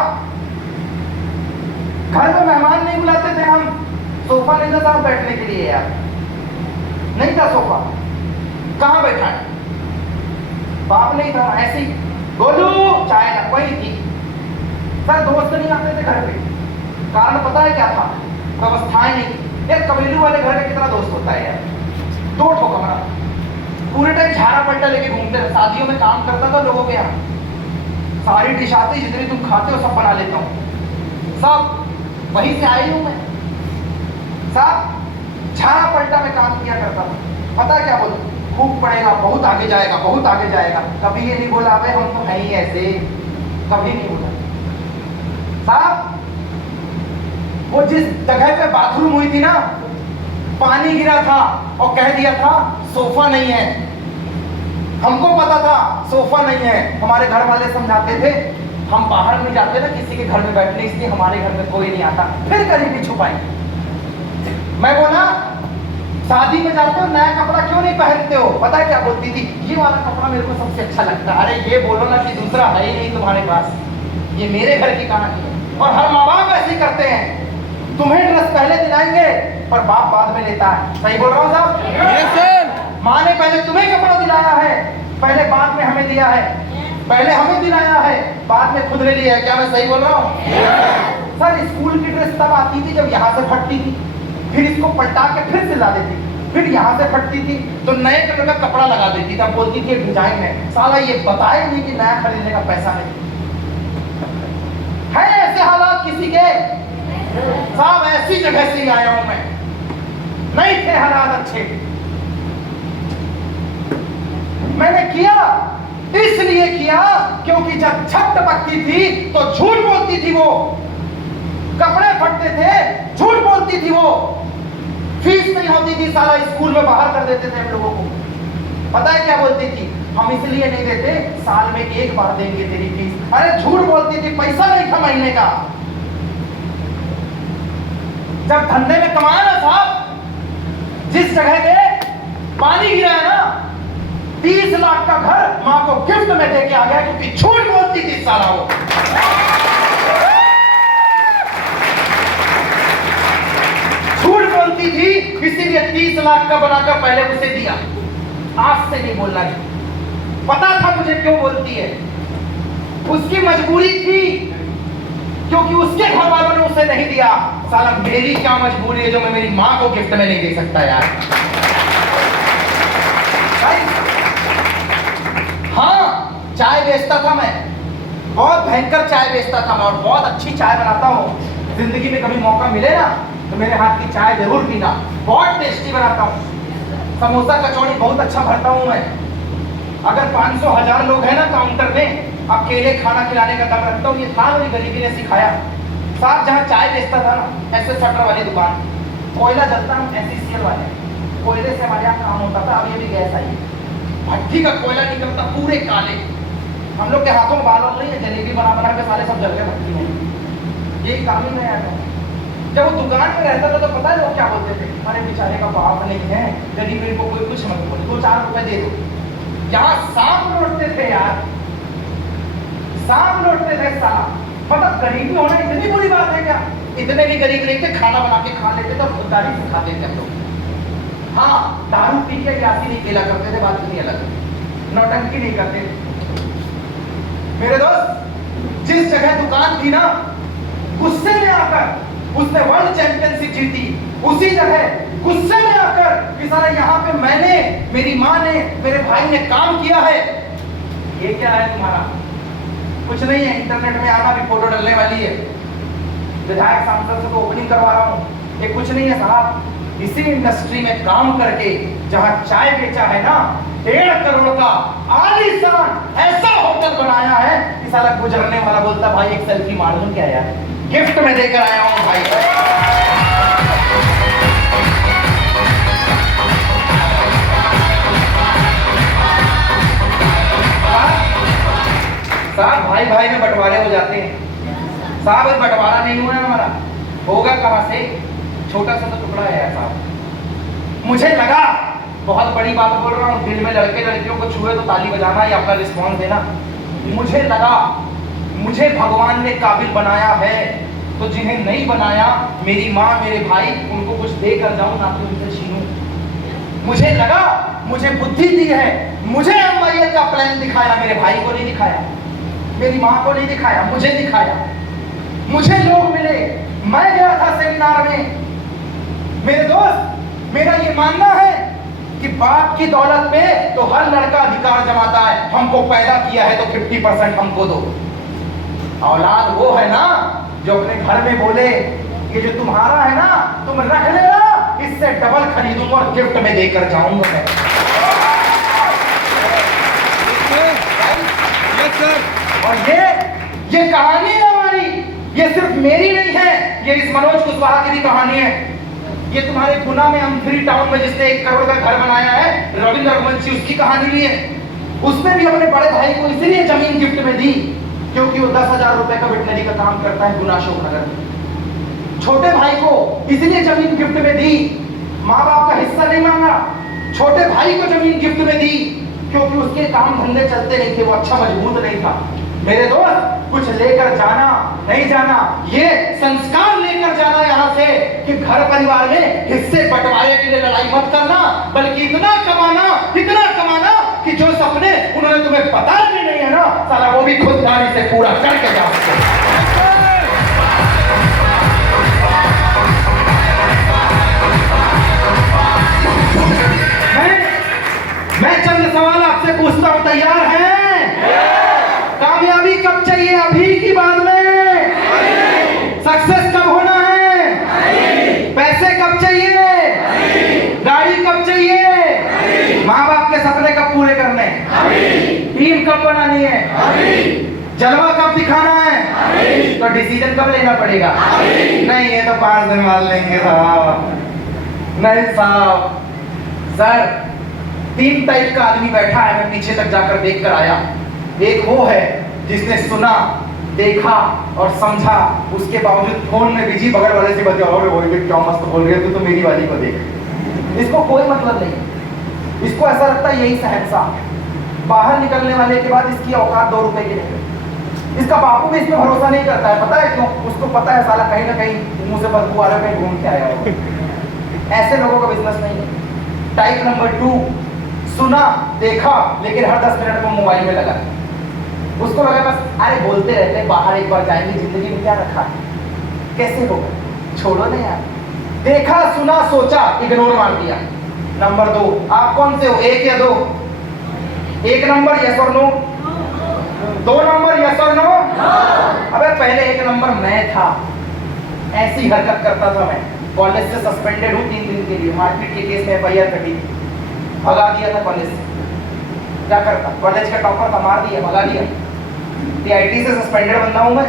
घर में मेहमान नहीं बुलाते थे हम, सोफा नहीं था साहब बैठने के लिए यार, नहीं था सोफा, कहाँ बैठा है? बाप नहीं था, ऐसे ही गोलू चाय ना कोई थी। सर दोस्त नहीं आते थे घर पे, कारण पता है क्या था? व्यवस्थाएं नहीं थी। एक कबीलू वाले घर का कितना दोस्त होता है यार, 2 ठो कमरा, पूरे टाइम झाड़ा पट्टा लेके घूमते रहे। शादियों में काम करता था लोगों के यहाँ, सारी डिश आती जितनी तुम खाते हो सब बना लेता हूँ, सब वहीं से आई हूँ मैं साहब। झाड़ा पलटा में काम किया करता था। पता क्या बोलूं, खूब पड़ेगा, बहुत आगे जाएगा, बहुत आगे जाएगा। कभी ये नहीं बोला भाई हम तो है ही ऐसे, कभी नहीं बोला साहब। वो जिस जगह पे बाथरूम हुई थी ना, पानी गिरा था और कह दिया था सोफा नहीं है। हमको पता था सोफा नहीं है, हमारे घर वाले समझाते थे, हम बाहर नहीं जाते ना किसी के घर में बैठने, इसलिए हमारे घर में कोई नहीं आता। फिर गरीबी छुपाई। मैं बोला शादी में जाते हो नया कपड़ा क्यों नहीं पहनते हो? पता है क्या बोलती थी? ये वाला कपड़ा मेरे को सबसे अच्छा लगता है। अरे ये बोलो ना कि दूसरा है ही नहीं तुम्हारे पास, ये मेरे घर की कहानी है। और हर माँ बाप ऐसे ही करते हैं, तुम्हें ड्रेस पहले दिलाएंगे पर बाप बाद में लेता है। सही बोल रहा हूँ साहब? माँ ने पहले तुम्हें कपड़ा दिलाया है, पहले बाद में हमें दिया है, पहले हमें दिलाया है, बाद में खुद ले लिया है। क्या मैं सही बोल रहा हूँ? सर स्कूल की ड्रेस तब आती थी जब यहाँ से फटती थी, फिर इसको पलटा के फिर सिला देती, फिर यहाँ से फटती थी तो नए कलर का कपड़ा लगा देती थी। अब बोलती थी डिजाइन है। साला ये बताए नहीं कि नया खरीदने का पैसा नहीं है। ऐसे हालात किसी के? साहब ऐसी जगह से ही आया हूं मैं, नहीं थे हालात अच्छे। मैंने किया इसलिए किया क्योंकि जब छत टपकती थी तो झूठ बोलती थी वो, कपड़े फटते थे झूठ बोलती थी वो, फीस नहीं होती थी साला स्कूल में बाहर कर देते थे हम लोगों को। पता है क्या बोलती थी? हम इसलिए नहीं देते, साल में एक बार देंगे तेरी फीस। अरे झूठ बोलती थी, पैसा नहीं था महीने का। जब धंधे में कमाया ना साहब, जिस जगह पे पानी गिरा है ना, 30 लाख का घर मां को गिफ्ट में देके आ गया क्योंकि झूठ बोलती थी साला वो। झूठ बोलती थी इसीलिए 30 लाख का बनाकर पहले उसे दिया, आज से नहीं बोलना है। पता था मुझे क्यों बोलती है, उसकी मजबूरी थी क्योंकि उसके घर वालों ने उसे नहीं दिया। साला मेरी क्या मजबूरी है जो मैं मेरी मां को गिफ्ट में नहीं दे सकता यार? हाँ चाय बेचता था मैं, बहुत भयंकर चाय बेचता था मैं, और बहुत अच्छी चाय बनाता हूँ। जिंदगी में कभी मौका मिले ना तो मेरे हाथ की चाय जरूर पीना, बहुत टेस्टी बनाता हूँ। समोसा कचौड़ी बहुत अच्छा भरता हूँ मैं। अगर 500-1000 लोग हैं ना काउंटर में, अकेले खाना खिलाने का दम रखता हूँ। ये था मेरी गरीबी ने सिखाया। साहब जहाँ चाय बेचता था ना, ऐसे शटर वाली दुकान, कोयला जलता हम SCCL वाले, कोयले से हमारे यहाँ काम होता था। अब ये भी गैस आई है, भट्टी का कोयला निकलता पूरे काले। हम लोग के हाथों में बाल नहीं है, जलेबी बना बना के साले सब जल गए भट्टी में। ये काम ही मैं आया। जब वो दुकान में रहता था तो पता है लोग क्या बोलते थे? अरे बेचारे का बाप नहीं है, गरीब मेरे को कोई कुछ मत बोले, 2-4 रुपए दे दो। यहाँ सांप लौटते थे यार, सांप लौटते थे साला। मतलब गरीबी होना इतनी बुरी बात है क्या? इतने भी गरीब नहीं थे, खाना बना के खा लेते थे, खुददारी से खाते थे हम लोग। हाँ दारू पी के यासी नहीं खेला करते थे, बात नहीं अलग, नौटंकी नहीं करते थे। मेरे दोस्त जिस जगह दुकान थी ना, गुस्से में आकर उसने वर्ल्ड चैंपियनशिप जीती, उसी जगह गुस्से में आकर कि सारा यहाँ पे मैंने, मेरी माँ ने, मेरे भाई ने काम किया है। ये क्या है तुम्हारा? कुछ नहीं है, इंटरनेट में आना भी फोटो डलने वाली है, विधायक सांसद से तो ओपनिंग करवा रहा हूँ। ये कुछ नहीं है साहब, इसी इंडस्ट्री में काम करके जहाँ चाय बेचा है ना, 1.5 करोड़ का आलीशान ऐसा होटल बनाया है कि साला गुजरने वाला बोलता भाई एक सेल्फी मार दूं क्या यार, गिफ्ट में देकर आया हूँ भाई। साहब भाई भाई में बंटवारे हो जाते हैं साहब, अभी बंटवारा नहीं हुआ है हमारा, होगा कहां से? छोटा सा तो टुकड़ा है साहब। मुझे लगा, बहुत बड़ी बात बोल रहा हूँ, दिल में लड़के लड़कियों को छुए तो ताली बजाना या अपना रिस्पॉन्स देना। मुझे लगा मुझे भगवान ने काबिल बनाया है, तो जिन्हें नहीं बनाया, मेरी माँ मेरे भाई, उनको कुछ दे कर जाऊं ना तो उनसे छीनूं। मुझे लगा मुझे बुद्धि दी है, मुझे MIL का प्लान दिखाया, मेरे भाई को नहीं दिखाया, मेरी माँ को नहीं दिखाया, मुझे दिखाया। मुझे लोग मिले, मैं गया था सेमिनार में। मेरे दोस्त मेरा ये मानना है कि बाप की दौलत पे तो हर लड़का अधिकार जमाता है, हमको पैदा किया है तो 50% हमको दो। औलाद वो है ना जो अपने घर में बोले ये जो तुम्हारा है ना तुम रख लेना, इससे डबल खरीदूंगा और गिफ्ट में देकर जाऊंगा मैं। और ये कहानी है हमारी, ये सिर्फ मेरी नहीं है, ये इस मनोज कुशवाहा की भी कहानी है। ये तुम्हारे गुना में अमथरी टाउन में जिसने 1 करोड़ का घर बनाया है, रविंद्र रघुवंशी, उसकी कहानी भी है। उसने भी अपने बड़े भाई को इसीलिए जमीन गिफ्ट में दी क्योंकि वो 10,000 रुपए का वेटनरी का काम करता है गुना अशोक नगर में। छोटे भाई को इसलिए जमीन गिफ्ट में दी, माँ बाप का हिस्सा नहीं मांगा, छोटे भाई को जमीन गिफ्ट में दी क्योंकि उसके काम धंधे चलते नहीं थे, वो अच्छा मजबूत नहीं था। मेरे दोस्त, कुछ लेकर जाना नहीं जाना, ये संस्कार लेकर जाना यहाँ से कि घर परिवार में हिस्से बंटवारे के लिए लड़ाई मत करना, बल्कि इतना कमाना कि जो सपने उन्होंने तुम्हें बताए भी नहीं है ना, साला वो भी खुददारी से पूरा करके जाओ। मैं चंद सवाल आपसे पूछता हूं, तैयार हैं? कामयाबी कब चाहिए, अभी की बाद में? सक्सेस कब होना है? पैसे कब चाहिए? गाड़ी कब चाहिए? माँ बाप के सपने कब पूरे करने? टीम कब बनानी है? जलवा कब दिखाना है? तो डिसीजन कब लेना पड़ेगा? नहीं, ये तो 5 दिन बाद लेंगे साहब। नहीं साहब, सर 3 टाइप का आदमी बैठा है, मैं पीछे तक जाकर देख कर आया। एक वो है जिसने सुना, देखा और समझा, उसके बावजूद फोन में बिजी बगल वाले से बता रहा है क्या मस्त बोल रहे हो, तो मेरी वाली को देख। इसको कोई मतलब नहीं, इसको ऐसा लगता है यही शहंशाह। बाहर निकलने वाले के बाद इसकी औकात 2 रुपए की नहीं। इसका बापू भी इसमें भरोसा नहीं करता है, पता है क्यों? उसको पता है साला कहीं ना कहीं मुंह से बदबू आ रहा है, घूम के आया होगा। ऐसे लोगों का बिजनेस नहीं है। टाइप नंबर 2, सुना, देखा, लेकिन हर 10 मिनट में मोबाइल में लगा। उसको लगा बस अरे बोलते रहते, बाहर एक बार जाएंगे, जिंदगी में क्या रखा है, कैसे होगा, छोड़ो ना यार। देखा, सुना, सोचा, इग्नोर मार दिया। नंबर 2, आप कौन से हो, 1 या 2? 1 नंबर यस और नो, 2 नंबर यस और नो। अबे पहले 1 नंबर मैं था, ऐसी हरकत करता था मैं। कॉलेज से सस्पेंडेड हूँ 3 दिन के लिए, मारपीट के केस में FIR कटी थी, भगा दिया था कॉलेज से। क्या करता, कॉलेज का टॉपर था, मार दिया, भगा दिया। TIT से सस्पेंडेड बंदा हूँ मैं,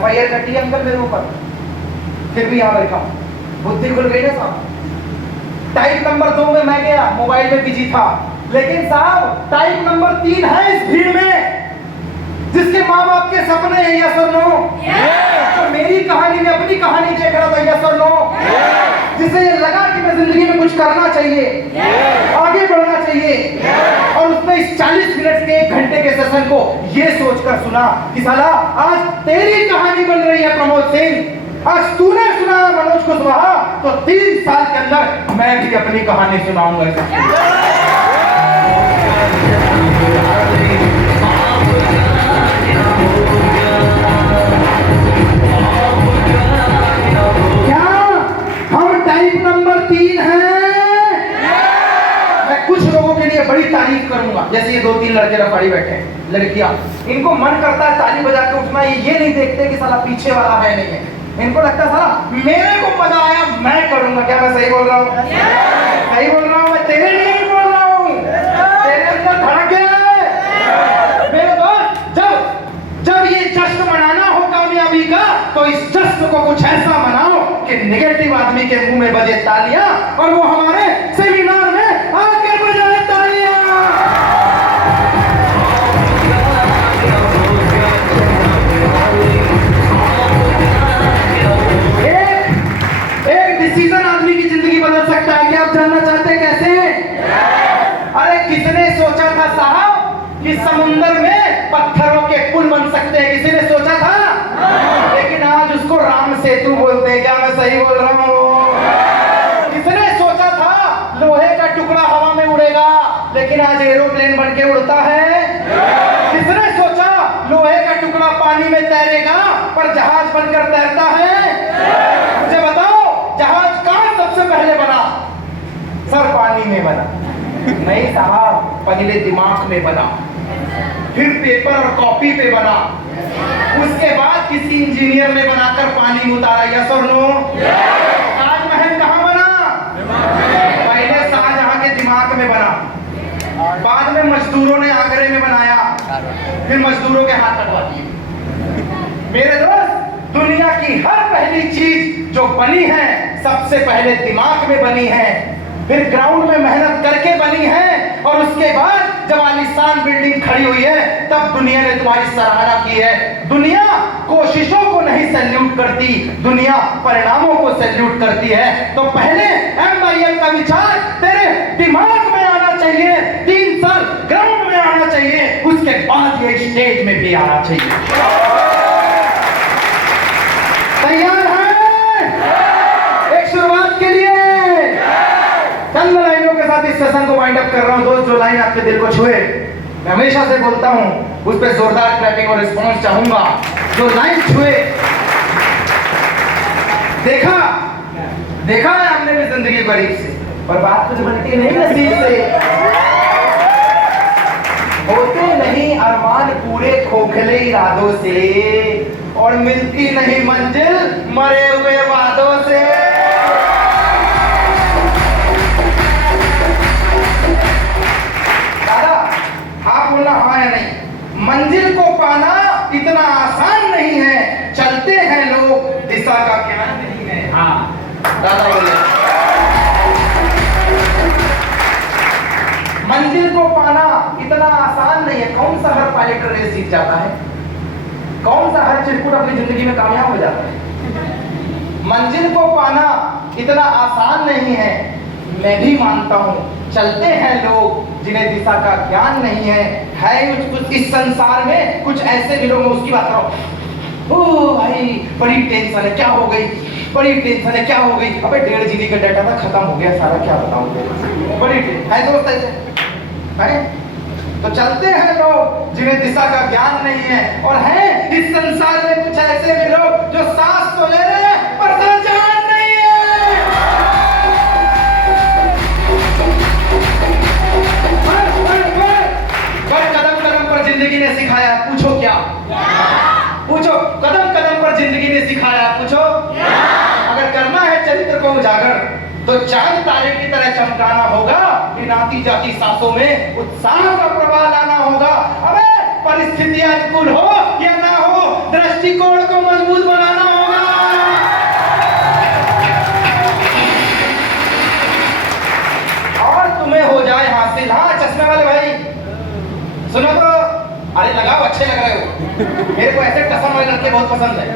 FIR कटी है अंकल मेरे ऊपर, फिर भी यहाँ बैठा हूँ। बुद्धि खुल गई ना साहब। टाइप नंबर 2 में मैं गया, मोबाइल में बिजी था। लेकिन साहब टाइप नंबर 3 है इस भीड़ में जिसके माँ बाप के सपने हैं, यस और नो? तो मेरी कहानी में अपनी कहानी देख रहा था, यस और नो? जिसे ये लगा कि मैं जिंदगी में कुछ करना चाहिए, आगे बढ़ना चाहिए, और उसने इस 40 मिनट के 1 घंटे के सेशन को ये सोचकर सुना कि साला आज तेरी कहानी बन रही है प्रमोद सिंह, आज तूने सुना मनोज कुशवाहा, तो 3 साल के अंदर मैं भी अपनी कहानी सुनाऊंगा। नंबर 3 है। मैं कुछ लोगों के लिए बड़ी तारीफ करूंगा, जैसे ये 2-3 लड़के रफाड़ी बैठे हैं, लड़कियां, इनको मन करता है ताली बजा के उठना, ये नहीं देखते कि साला पीछे वाला है नहीं है। इनको लगता है साला मेरे को मजा आया, मैं करूंगा। क्या मैं सही बोल रहा हूँ? सही बोल रहा हूँ, मैं तेरे लिए नहीं बोल रहा हूँ, तेरे अंदर धड़क गया है मेरे दोस्त। जब ये जश्न मनाना हो कामयाबी का, तो इस जश्न को कुछ ऐसा मनाओ कि नेगेटिव आदमी के मुंह में बजे तालियां और वो हमारे सेमिनार में आके बजाए तालियां। एक डिसीजन आदमी की जिंदगी बदल सकता है। क्या आप जानना चाहते हैं कैसे? अरे किसने सोचा था साहब कि समुंदर में पत्थरों के पुल बन सकते हैं? किसी ने सोचा था? लेकिन आज उसको राम सेतु बोलते हैं। क्या मैं सही बोल रहा हूँ? किसने सोचा था लोहे का टुकड़ा हवा में उड़ेगा, लेकिन आज एरोप्लेन बन के उड़ता है? किसने सोचा लोहे का टुकड़ा पानी में तैरेगा पर जहाज बनकर तैरता है? मुझे बताओ, जहाज कहाँ सबसे पहले बना? सर पानी में बना? नहीं साहब, पहले दिमाग में बना, फिर पेपर और कॉपी पे बना, उसके बाद किसी इंजीनियर ने बनाकर पानी में उतारा। यस और नो? ताजमहल कहाँ बना? पहले शाहजहां के दिमाग में बना, बाद में मजदूरों ने आगरे में बनाया, फिर मजदूरों के हाथ कटवा दिए। मेरे दोस्त, दुनिया की हर पहली चीज जो बनी है सबसे पहले दिमाग में बनी है, फिर ग्राउंड में मेहनत करके बनी है, और उसके बाद जब आलीशान बिल्डिंग खड़ी हुई है तब दुनिया ने तुम्हारी सराहना की है। दुनिया कोशिशों को नहीं सैल्यूट करती, दुनिया परिणामों को सैल्यूट करती है। तो पहले MIL का विचार तेरे दिमाग में आना चाहिए, 3 साल ग्राउंड में आना चाहिए, उसके बाद ये स्टेज में भी आना चाहिए। तैयार है एक शुरुआत के लिए? चंद लाइनों के साथ इस सेशन को वाइंड अप कर रहा हूं। दोस्त, जो लाइन आपके दिल को छुए, मैं हमेशा से बोलता हूं, उस पर जोरदार क्लैपिंग और रिस्पॉन्स चाहूंगा। जो लाइन छुए, देखा है हमने भी जिंदगी करीब से, पर बात कुछ बनती नहीं नसीब से। होते नहीं अरमान पूरे खोखले इरादों से, और मिलती नहीं मंजिल मरे हुए वादों से। दादा, आप बोलना हाँ या नहीं? मंजिल को पाना इतना आसान नहीं है, चलते हैं लोग, दिशा का ज्ञान नहीं है। हाँ दादा बोले, मंजिल को पाना इतना आसान नहीं है। कौन सा हर पायलट रेस जीत जाता है? कौन सा हर चिरकुट अपनी जिंदगी में कामयाब हो जाता है? मंजिल को पाना इतना आसान नहीं है। मैं भी मानता हूं, चलते हैं लोग जिन्हें दिशा का ज्ञान नहीं है। कुछ इस संसार में कुछ ऐसे भी लोग, मैं उसकी बात करूं, ओ भाई बड़ी टेंशन है, क्या हो गई? बड़ी टेंशन है, क्या हो गई? अबे 1.5 GB का डाटा था, खत्म हो गया सारा, क्या बताऊं? बड़ी टेंशन है दोस्त, ऐसे है। तो चलते हैं लोग जिन्हें दिशा का ज्ञान नहीं है, और हैं इस संसार में कुछ ऐसे भी लोग जो सांस तो ले रहे हैं पर जान नहीं है। पर कदम कदम पर जिंदगी ने सिखाया, पूछो क्या? पूछो, कदम कदम पर जिंदगी ने सिखाया, पूछो। अगर करना है चरित्र को उजागर, तो चांद तारे की तरह चमकाना होगा, गिनाती जाती सांसों में उत्साह का प्रवाह लाना होगा। अबे परिस्थितियां अनुकूल हो या ना हो, दृष्टिकोण को मजबूत बनाना होगा। और तुम्हें हो जाए हासिल। हाँ चश्मे वाले भाई सुनो तो, अरे लगाओ, अच्छे लग रहे हो। मेरे को ऐसे टसन वाले लड़के बहुत पसंद है।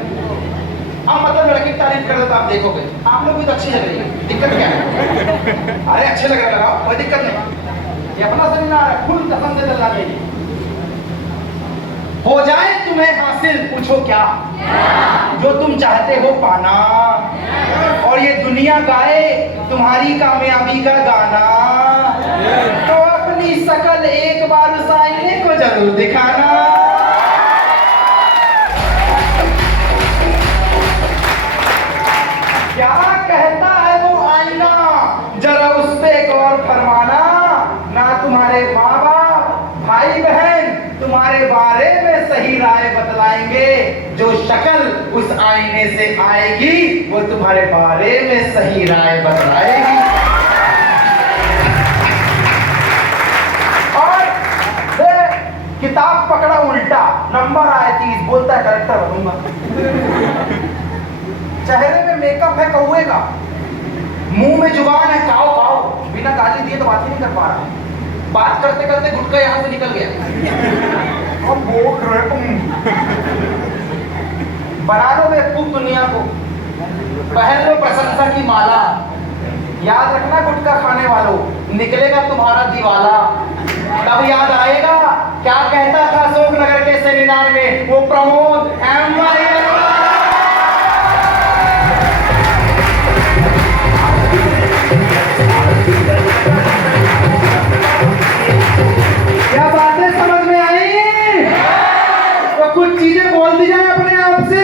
आप मतलब लड़की की तारीफ कर दो तो आप देखोगे, आप लोग भी तो अच्छी लग रही है, दिक्कत क्या है? अरे अच्छे लग रहे लगाओ, कोई दिक्कत नहीं। ये अपना सेमिनार है, फुल कसम से चलना चाहिए। हो जाए तुम्हें हासिल, पूछो क्या? जो तुम चाहते हो पाना, और ये दुनिया गाए तुम्हारी कामयाबी का गाना, तो अपनी शकल एक बार उस आईने को जरूर दिखाना। क्या कहता है वो आईना, जरा उस पे गौर फरमाना। ना तुम्हारे माँ बाप, भाई बहन तुम्हारे बारे में सही राय बतलाएंगे, जो शक्ल उस आईने से आएगी वो तुम्हारे बारे में सही राय बतलाएगी। और किताब पकड़ा उल्टा, नंबर आए 30, बोलता है कलेक्टर बनूंगा। चेहरे में मेकअप है कौवे का, मुंह में जुबान है काओ काओ, बिना गाली दिए तो बात ही नहीं कर पा रहा। बात करते करते गुटका यहां से निकल गया। अब बोल रहे तुम, बना लो बेवकूफ दुनिया को, पहन लो प्रशंसा की माला। याद रखना गुटखा खाने वालों, निकलेगा तुम्हारा दिवाला। तब याद आएगा क्या कहता था अशोकनगर के सेमिनार में वो प्रमोद MIL। क्या बातें समझ में आई? तो कुछ चीजें बोल दी जाए अपने आप से।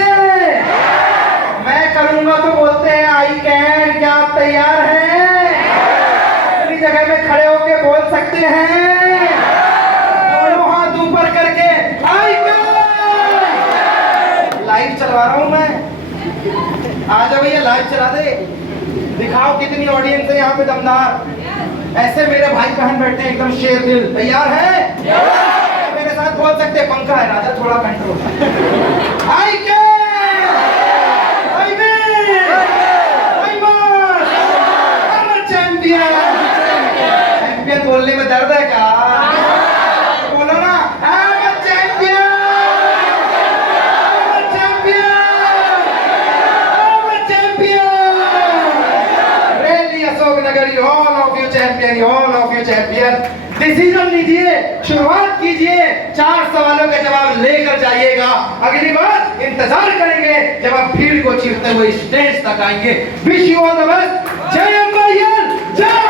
मैं करूंगा तो बोलते हैं आई कैन। क्या आप तैयार हैं? अपनी जगह में खड़े होके बोल सकते हैं, दोनों हाथ ऊपर करके आई कैन। लाइव चलवा रहा हूं मैं, आ जाओ भैया लाइव चला दे, दिखाओ कितनी ऑडियंस है यहाँ पे दमदार। ऐसे मेरे भाई बहन बैठते हैं एकदम शेर दिल। तैयार है? मेरे साथ बोल सकते हैं, पंखा है राजा थोड़ा control. I can, I will, I must, I am champion. Champion बोलने में दर्द है क्या? अम्पायर डिसीजन लीजिए, शुरुआत कीजिए, 4 सवालों का जवाब लेकर जाइएगा। अगली बार इंतजार करेंगे जब आप भीड़ को चीरते हुए स्टेज तक आएंगे। Wish you all the best. जय अम्पायर, जय